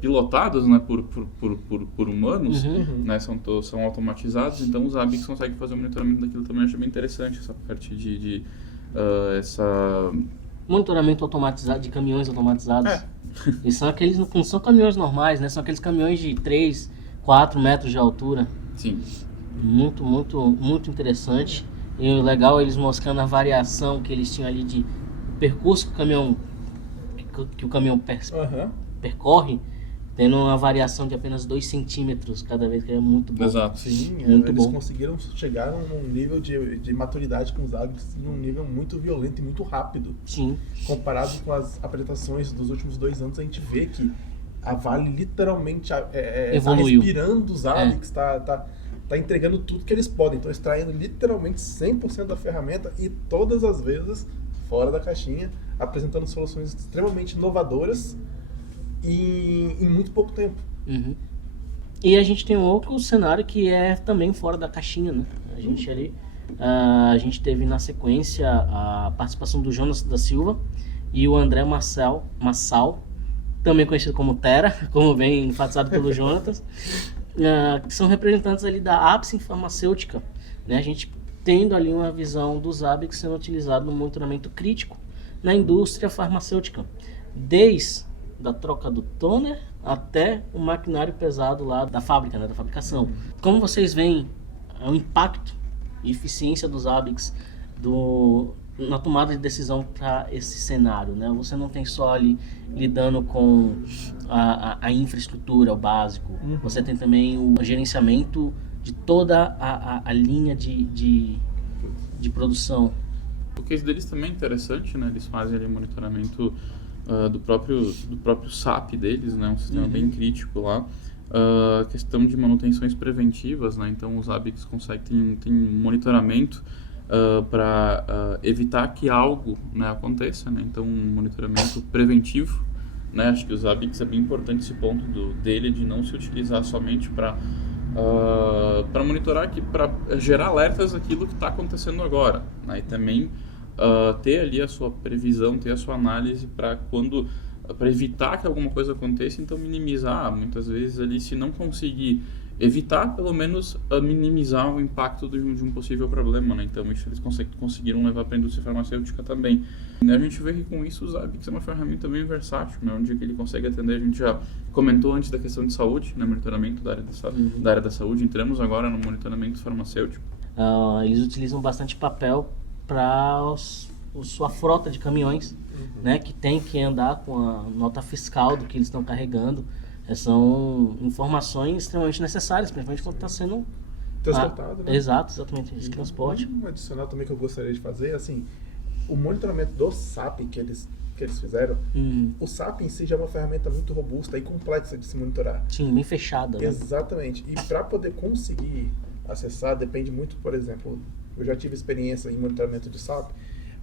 pilotados, né, por humanos, né, são automatizados, então os Zabbix conseguem fazer o monitoramento daquilo também. Eu acho bem interessante essa parte de essa... Monitoramento automatizado de caminhões automatizados. E são aqueles, não são caminhões normais, né? São aqueles caminhões de 3, 4 metros de altura. Sim. Muito, muito, muito interessante. E o legal é eles mostrando a variação que eles tinham ali de percurso que o caminhão percorre, tendo uma variação de apenas 2 centímetros cada vez, que é muito bom. Exato. Sim, muito eles bom. Conseguiram chegar num nível de maturidade com os Zabbix, num nível muito violento e muito rápido. Sim. Comparado com as apresentações dos últimos 2 anos, a gente vê que a Vale literalmente evoluiu. Tá respirando os Zabbix, tá entregando tudo que eles podem. Estão extraindo literalmente 100% da ferramenta e todas as vezes fora da caixinha, apresentando soluções extremamente inovadoras e em muito pouco tempo. E a gente tem um outro cenário que é também fora da caixinha, né? A gente teve na sequência a participação do Jonas da Silva e o André Massal, também conhecido como Tera, como bem enfatizado pelo Jonatas, que são representantes ali da Apsin Farmacêutica, né? A gente tendo ali uma visão do Zabbix sendo utilizado no monitoramento crítico na indústria farmacêutica, desde a troca do toner até o maquinário pesado lá da fábrica, né, da fabricação. Como vocês veem o impacto e eficiência dos Zabbix na tomada de decisão para esse cenário, né? Você não tem só ali lidando com a infraestrutura, o básico, você tem também o gerenciamento de toda a linha de produção. O case deles também é interessante, né? Eles fazem ali monitoramento do próprio SAP deles, né? Um sistema bem crítico lá. Questão de manutenções preventivas, né? Então os Zabbix tem monitoramento para evitar que algo, né, aconteça, né? Então um monitoramento preventivo, né? Acho que o Zabbix é bem importante esse ponto dele de não se utilizar somente para monitorar, para gerar alertas daquilo que está acontecendo agora, né? E também ter ali a sua previsão, ter a sua análise para evitar que alguma coisa aconteça, então minimizar, muitas vezes ali, se não conseguir evitar, pelo menos minimizar o impacto de um possível problema, né? Então isso eles conseguiram levar para a indústria farmacêutica também. E a gente vê que com isso o Zabbix é uma ferramenta bem versátil, né? Onde ele consegue atender, a gente já comentou antes da questão de saúde, né? Monitoramento da área da saúde, entramos agora no monitoramento farmacêutico. Eles utilizam bastante papel para sua frota de caminhões, né? Que tem que andar com a nota fiscal do que eles estão carregando. São informações extremamente necessárias, principalmente quando está sendo transportado, né? Exato, exatamente, esse transporte. Um adicional também que eu gostaria de fazer, assim, o monitoramento do SAP que eles fizeram, o SAP em si já é uma ferramenta muito robusta e complexa de se monitorar. Sim, bem fechada. Né? Exatamente. E para poder conseguir acessar, depende muito, por exemplo, eu já tive experiência em monitoramento de SAP,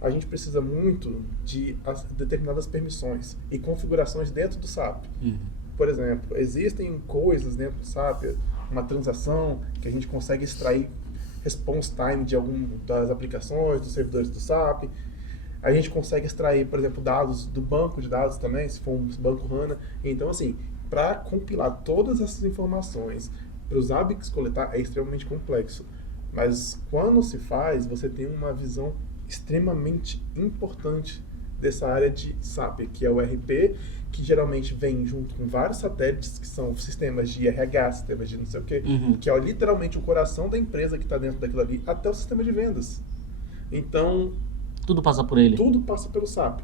a gente precisa muito de determinadas permissões e configurações dentro do SAP. Por exemplo, existem coisas dentro do SAP, uma transação que a gente consegue extrair response time de alguma das aplicações, dos servidores do SAP. A gente consegue extrair, por exemplo, dados do banco de dados também, se for um banco HANA. Então, assim, para compilar todas essas informações para os Zabbix coletar é extremamente complexo. Mas quando se faz, você tem uma visão extremamente importante dessa área de SAP, que é o ERP, que geralmente vem junto com vários satélites, que são sistemas de RH, sistemas de não sei o quê, que é literalmente o coração da empresa que está dentro daquilo ali, até o sistema de vendas. Então... tudo passa por ele. Tudo passa pelo SAP.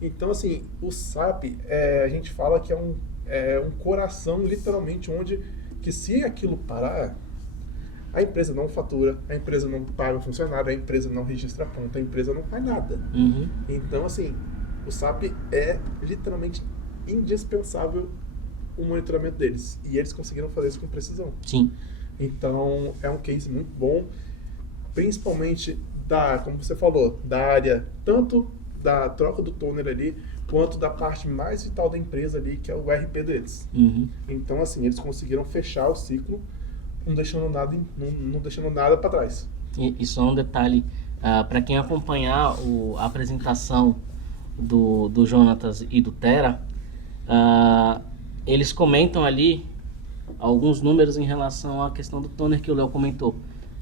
Então, assim, o SAP, a gente fala que é um coração, literalmente, onde que se aquilo parar, a empresa não fatura, a empresa não paga o funcionário, a empresa não registra a ponta, a empresa não faz nada. Então, assim, o SAP é literalmente indispensável o monitoramento deles. E eles conseguiram fazer isso com precisão. Sim. Então, é um case muito bom, principalmente como você falou, da área, tanto da troca do toner ali, quanto da parte mais vital da empresa ali, que é o RP deles. Então, assim, eles conseguiram fechar o ciclo, não deixando nada para trás. E só um detalhe, para quem acompanhar a apresentação do Jonatas e do Tera, eles comentam ali alguns números em relação à questão do toner que o Léo comentou,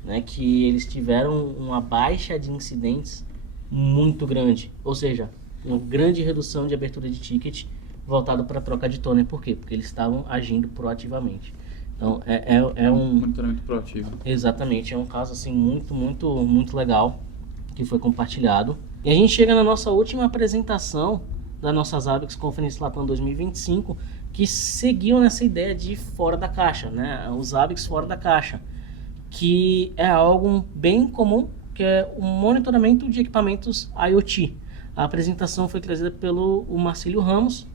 né, que eles tiveram uma baixa de incidentes muito grande, ou seja, uma grande redução de abertura de ticket voltado para a troca de toner. Por quê? Porque eles estavam agindo proativamente. Então, é um monitoramento proativo. Exatamente, é um caso assim muito, muito, muito legal que foi compartilhado. E a gente chega na nossa última apresentação da nossa Zabbix Conference Latam 2025, que seguiu nessa ideia de fora da caixa, né? Os Zabbix fora da caixa, que é algo bem comum, que é o monitoramento de equipamentos IoT. A apresentação foi trazida pelo Marcílio Ramos,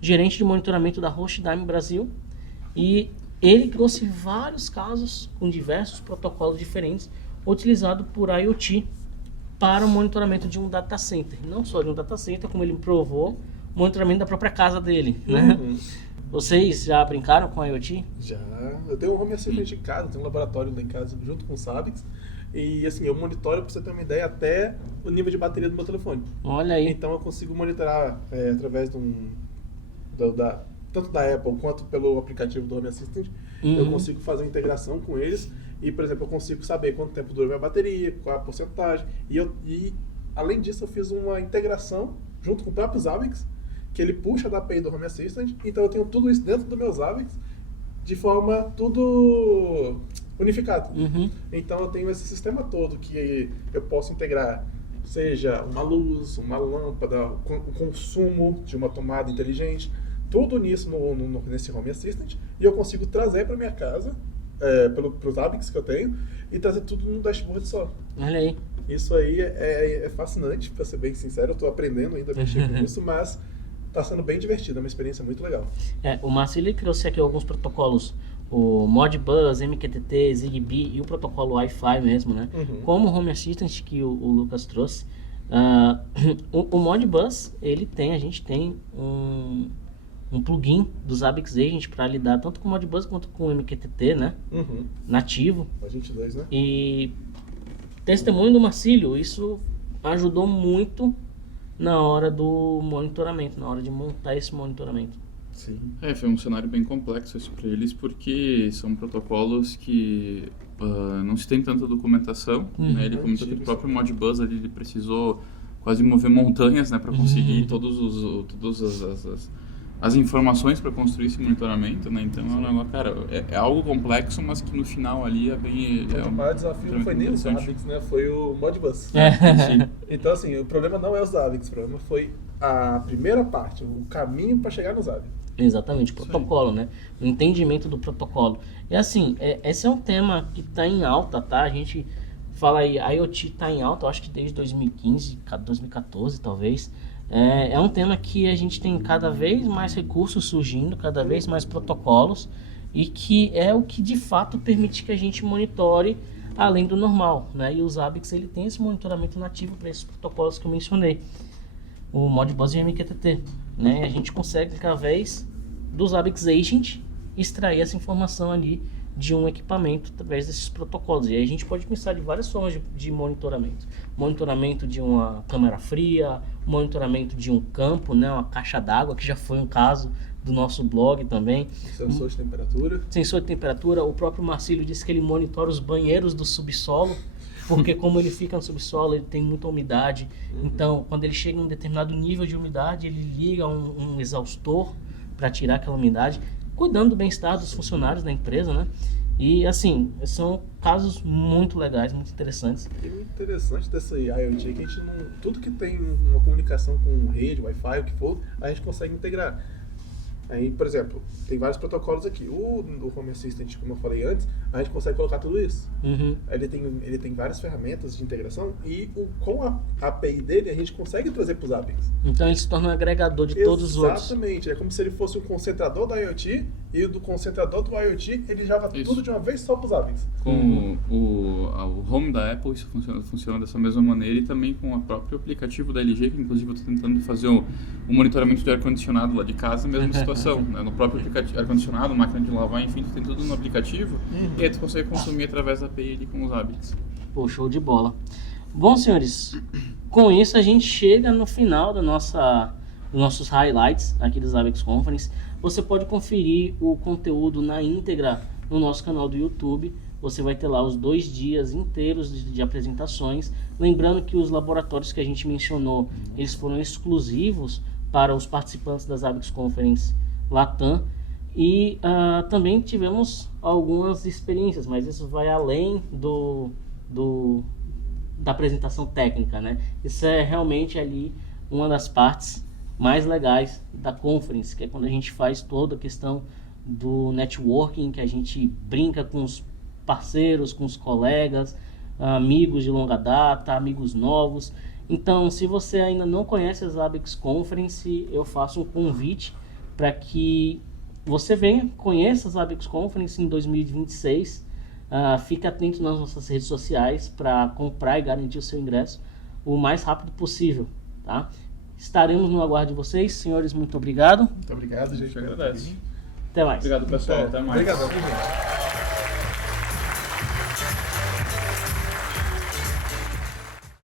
gerente de monitoramento da Hostdime Brasil, e ele trouxe vários casos com diversos protocolos diferentes utilizados por IoT para o monitoramento de um data center. Não só de um data center, como ele provou, monitoramento da própria casa dele, né? Vocês já brincaram com IoT? Já. Eu tenho um home assistant em casa, tenho um laboratório lá em casa junto com o Zabbix. E assim, eu monitoro, para você ter uma ideia, até o nível de bateria do meu telefone. Olha aí. Então eu consigo monitorar através de tanto da Apple quanto pelo aplicativo do Home Assistant. Eu consigo fazer uma integração com eles E, por exemplo, eu consigo saber quanto tempo dura minha bateria, qual é a porcentagem. E além disso, eu fiz uma integração junto com o próprio Zabbix, que ele puxa da API do Home Assistant. Então eu tenho tudo isso dentro do meu Zabbix, de forma tudo unificado. Então eu tenho esse sistema todo que eu posso integrar, seja uma luz, uma lâmpada, o consumo de uma tomada inteligente, tudo nisso nesse Home Assistant, e eu consigo trazer para minha casa, pelo Zabbix que eu tenho, e trazer tudo no dashboard só. Olha aí. Isso aí é fascinante, para ser bem sincero, eu estou aprendendo ainda a mexer com isso, mas está sendo bem divertido, é uma experiência muito legal. O Márcio, ele trouxe aqui alguns protocolos, o Modbus, MQTT, Zigbee e o protocolo Wi-Fi mesmo, né? Como o Home Assistant que o Lucas trouxe. O Modbus, a gente tem um plugin do Zabbix Agent para lidar tanto com o Modbus quanto com o MQTT, né? Nativo. A gente dois, né? E testemunho do Marcílio, isso ajudou muito na hora do monitoramento, na hora de montar esse monitoramento. Sim. Foi um cenário bem complexo isso para eles, porque são protocolos que não se tem tanta documentação, né? Ele comentou que o próprio Modbus ali, ele precisou quase mover montanhas, né, para conseguir todas as informações para construir esse monitoramento, né? Então, cara, é algo complexo, mas que no final ali é bem... O maior desafio não foi nem o Zabbix, né? Foi o Modbus. Então, assim, o problema não é o Zabbix, o problema foi a primeira parte, o caminho para chegar no Zabbix. Exatamente, o protocolo, né? O entendimento do protocolo. E assim, esse é um tema que está em alta, tá? A gente fala aí, a IoT está em alta, eu acho que desde 2015, 2014 talvez. É um tema que a gente tem cada vez mais recursos surgindo, cada vez mais protocolos, e que é o que de fato permite que a gente monitore além do normal, né? E o Zabbix, ele tem esse monitoramento nativo para esses protocolos que eu mencionei, o Modbus e o MQTT, né? A gente consegue, através do Zabbix Agent, extrair essa informação ali de um equipamento através desses protocolos. E aí a gente pode pensar de várias formas de monitoramento. Monitoramento de uma câmara fria, monitoramento de um campo, né, uma caixa d'água, que já foi um caso do nosso blog também. Sensor de temperatura. Sensor de temperatura. O próprio Marcílio disse que ele monitora os banheiros do subsolo, porque como ele fica no subsolo, ele tem muita umidade. Então, quando ele chega em um determinado nível de umidade, ele liga um exaustor para tirar aquela umidade, cuidando do bem-estar dos funcionários da empresa, né? E assim, são casos muito legais, muito interessantes. E o interessante dessa IoT é que a gente não, tudo que tem uma comunicação com rede, Wi-Fi, o que for, a gente consegue integrar. Aí, por exemplo, tem vários protocolos aqui. O Home Assistant, como eu falei antes, a gente consegue colocar tudo isso. Ele tem várias ferramentas de integração e com a API dele a gente consegue trazer para os Zabbix. Então ele se torna um agregador de todos os outros. Exatamente. É como se ele fosse um concentrador da IoT e do concentrador do IoT ele joga tudo de uma vez só para os Zabbix. Com o Home da Apple isso funciona dessa mesma maneira, e também com o próprio aplicativo da LG, que inclusive eu estou tentando fazer o monitoramento de ar-condicionado lá de casa, mesma situação, né? No próprio aplicativo, ar-condicionado, máquina de lavar, enfim, tu tem tudo no aplicativo, e aí tu consegue consumir através da API ali com os Zabbix. Pô, show de bola. Bom, senhores, com isso a gente chega no final dos nossos highlights aqui do Zabbix Conference. Você pode conferir o conteúdo na íntegra no nosso canal do YouTube. Você vai ter lá os 2 dias inteiros de apresentações. Lembrando que os laboratórios que a gente mencionou, eles foram exclusivos para os participantes da Zabbix Conference Latam. E também tivemos algumas experiências, mas isso vai além da apresentação técnica, né? Isso é realmente ali uma das partes mais legais da conference, que é quando a gente faz toda a questão do networking, que a gente brinca com os parceiros, com os colegas, amigos de longa data, amigos novos. Então, se você ainda não conhece a Zabbix Conference, eu faço um convite para que você venha, conheça a Zabbix Conference em 2026. Fique atento nas nossas redes sociais para comprar e garantir o seu ingresso o mais rápido possível, tá? Estaremos no aguardo de vocês. Senhores, muito obrigado. Muito obrigado, gente. Eu agradeço. Até mais. Obrigado, pessoal. Até mais. Obrigado, gente.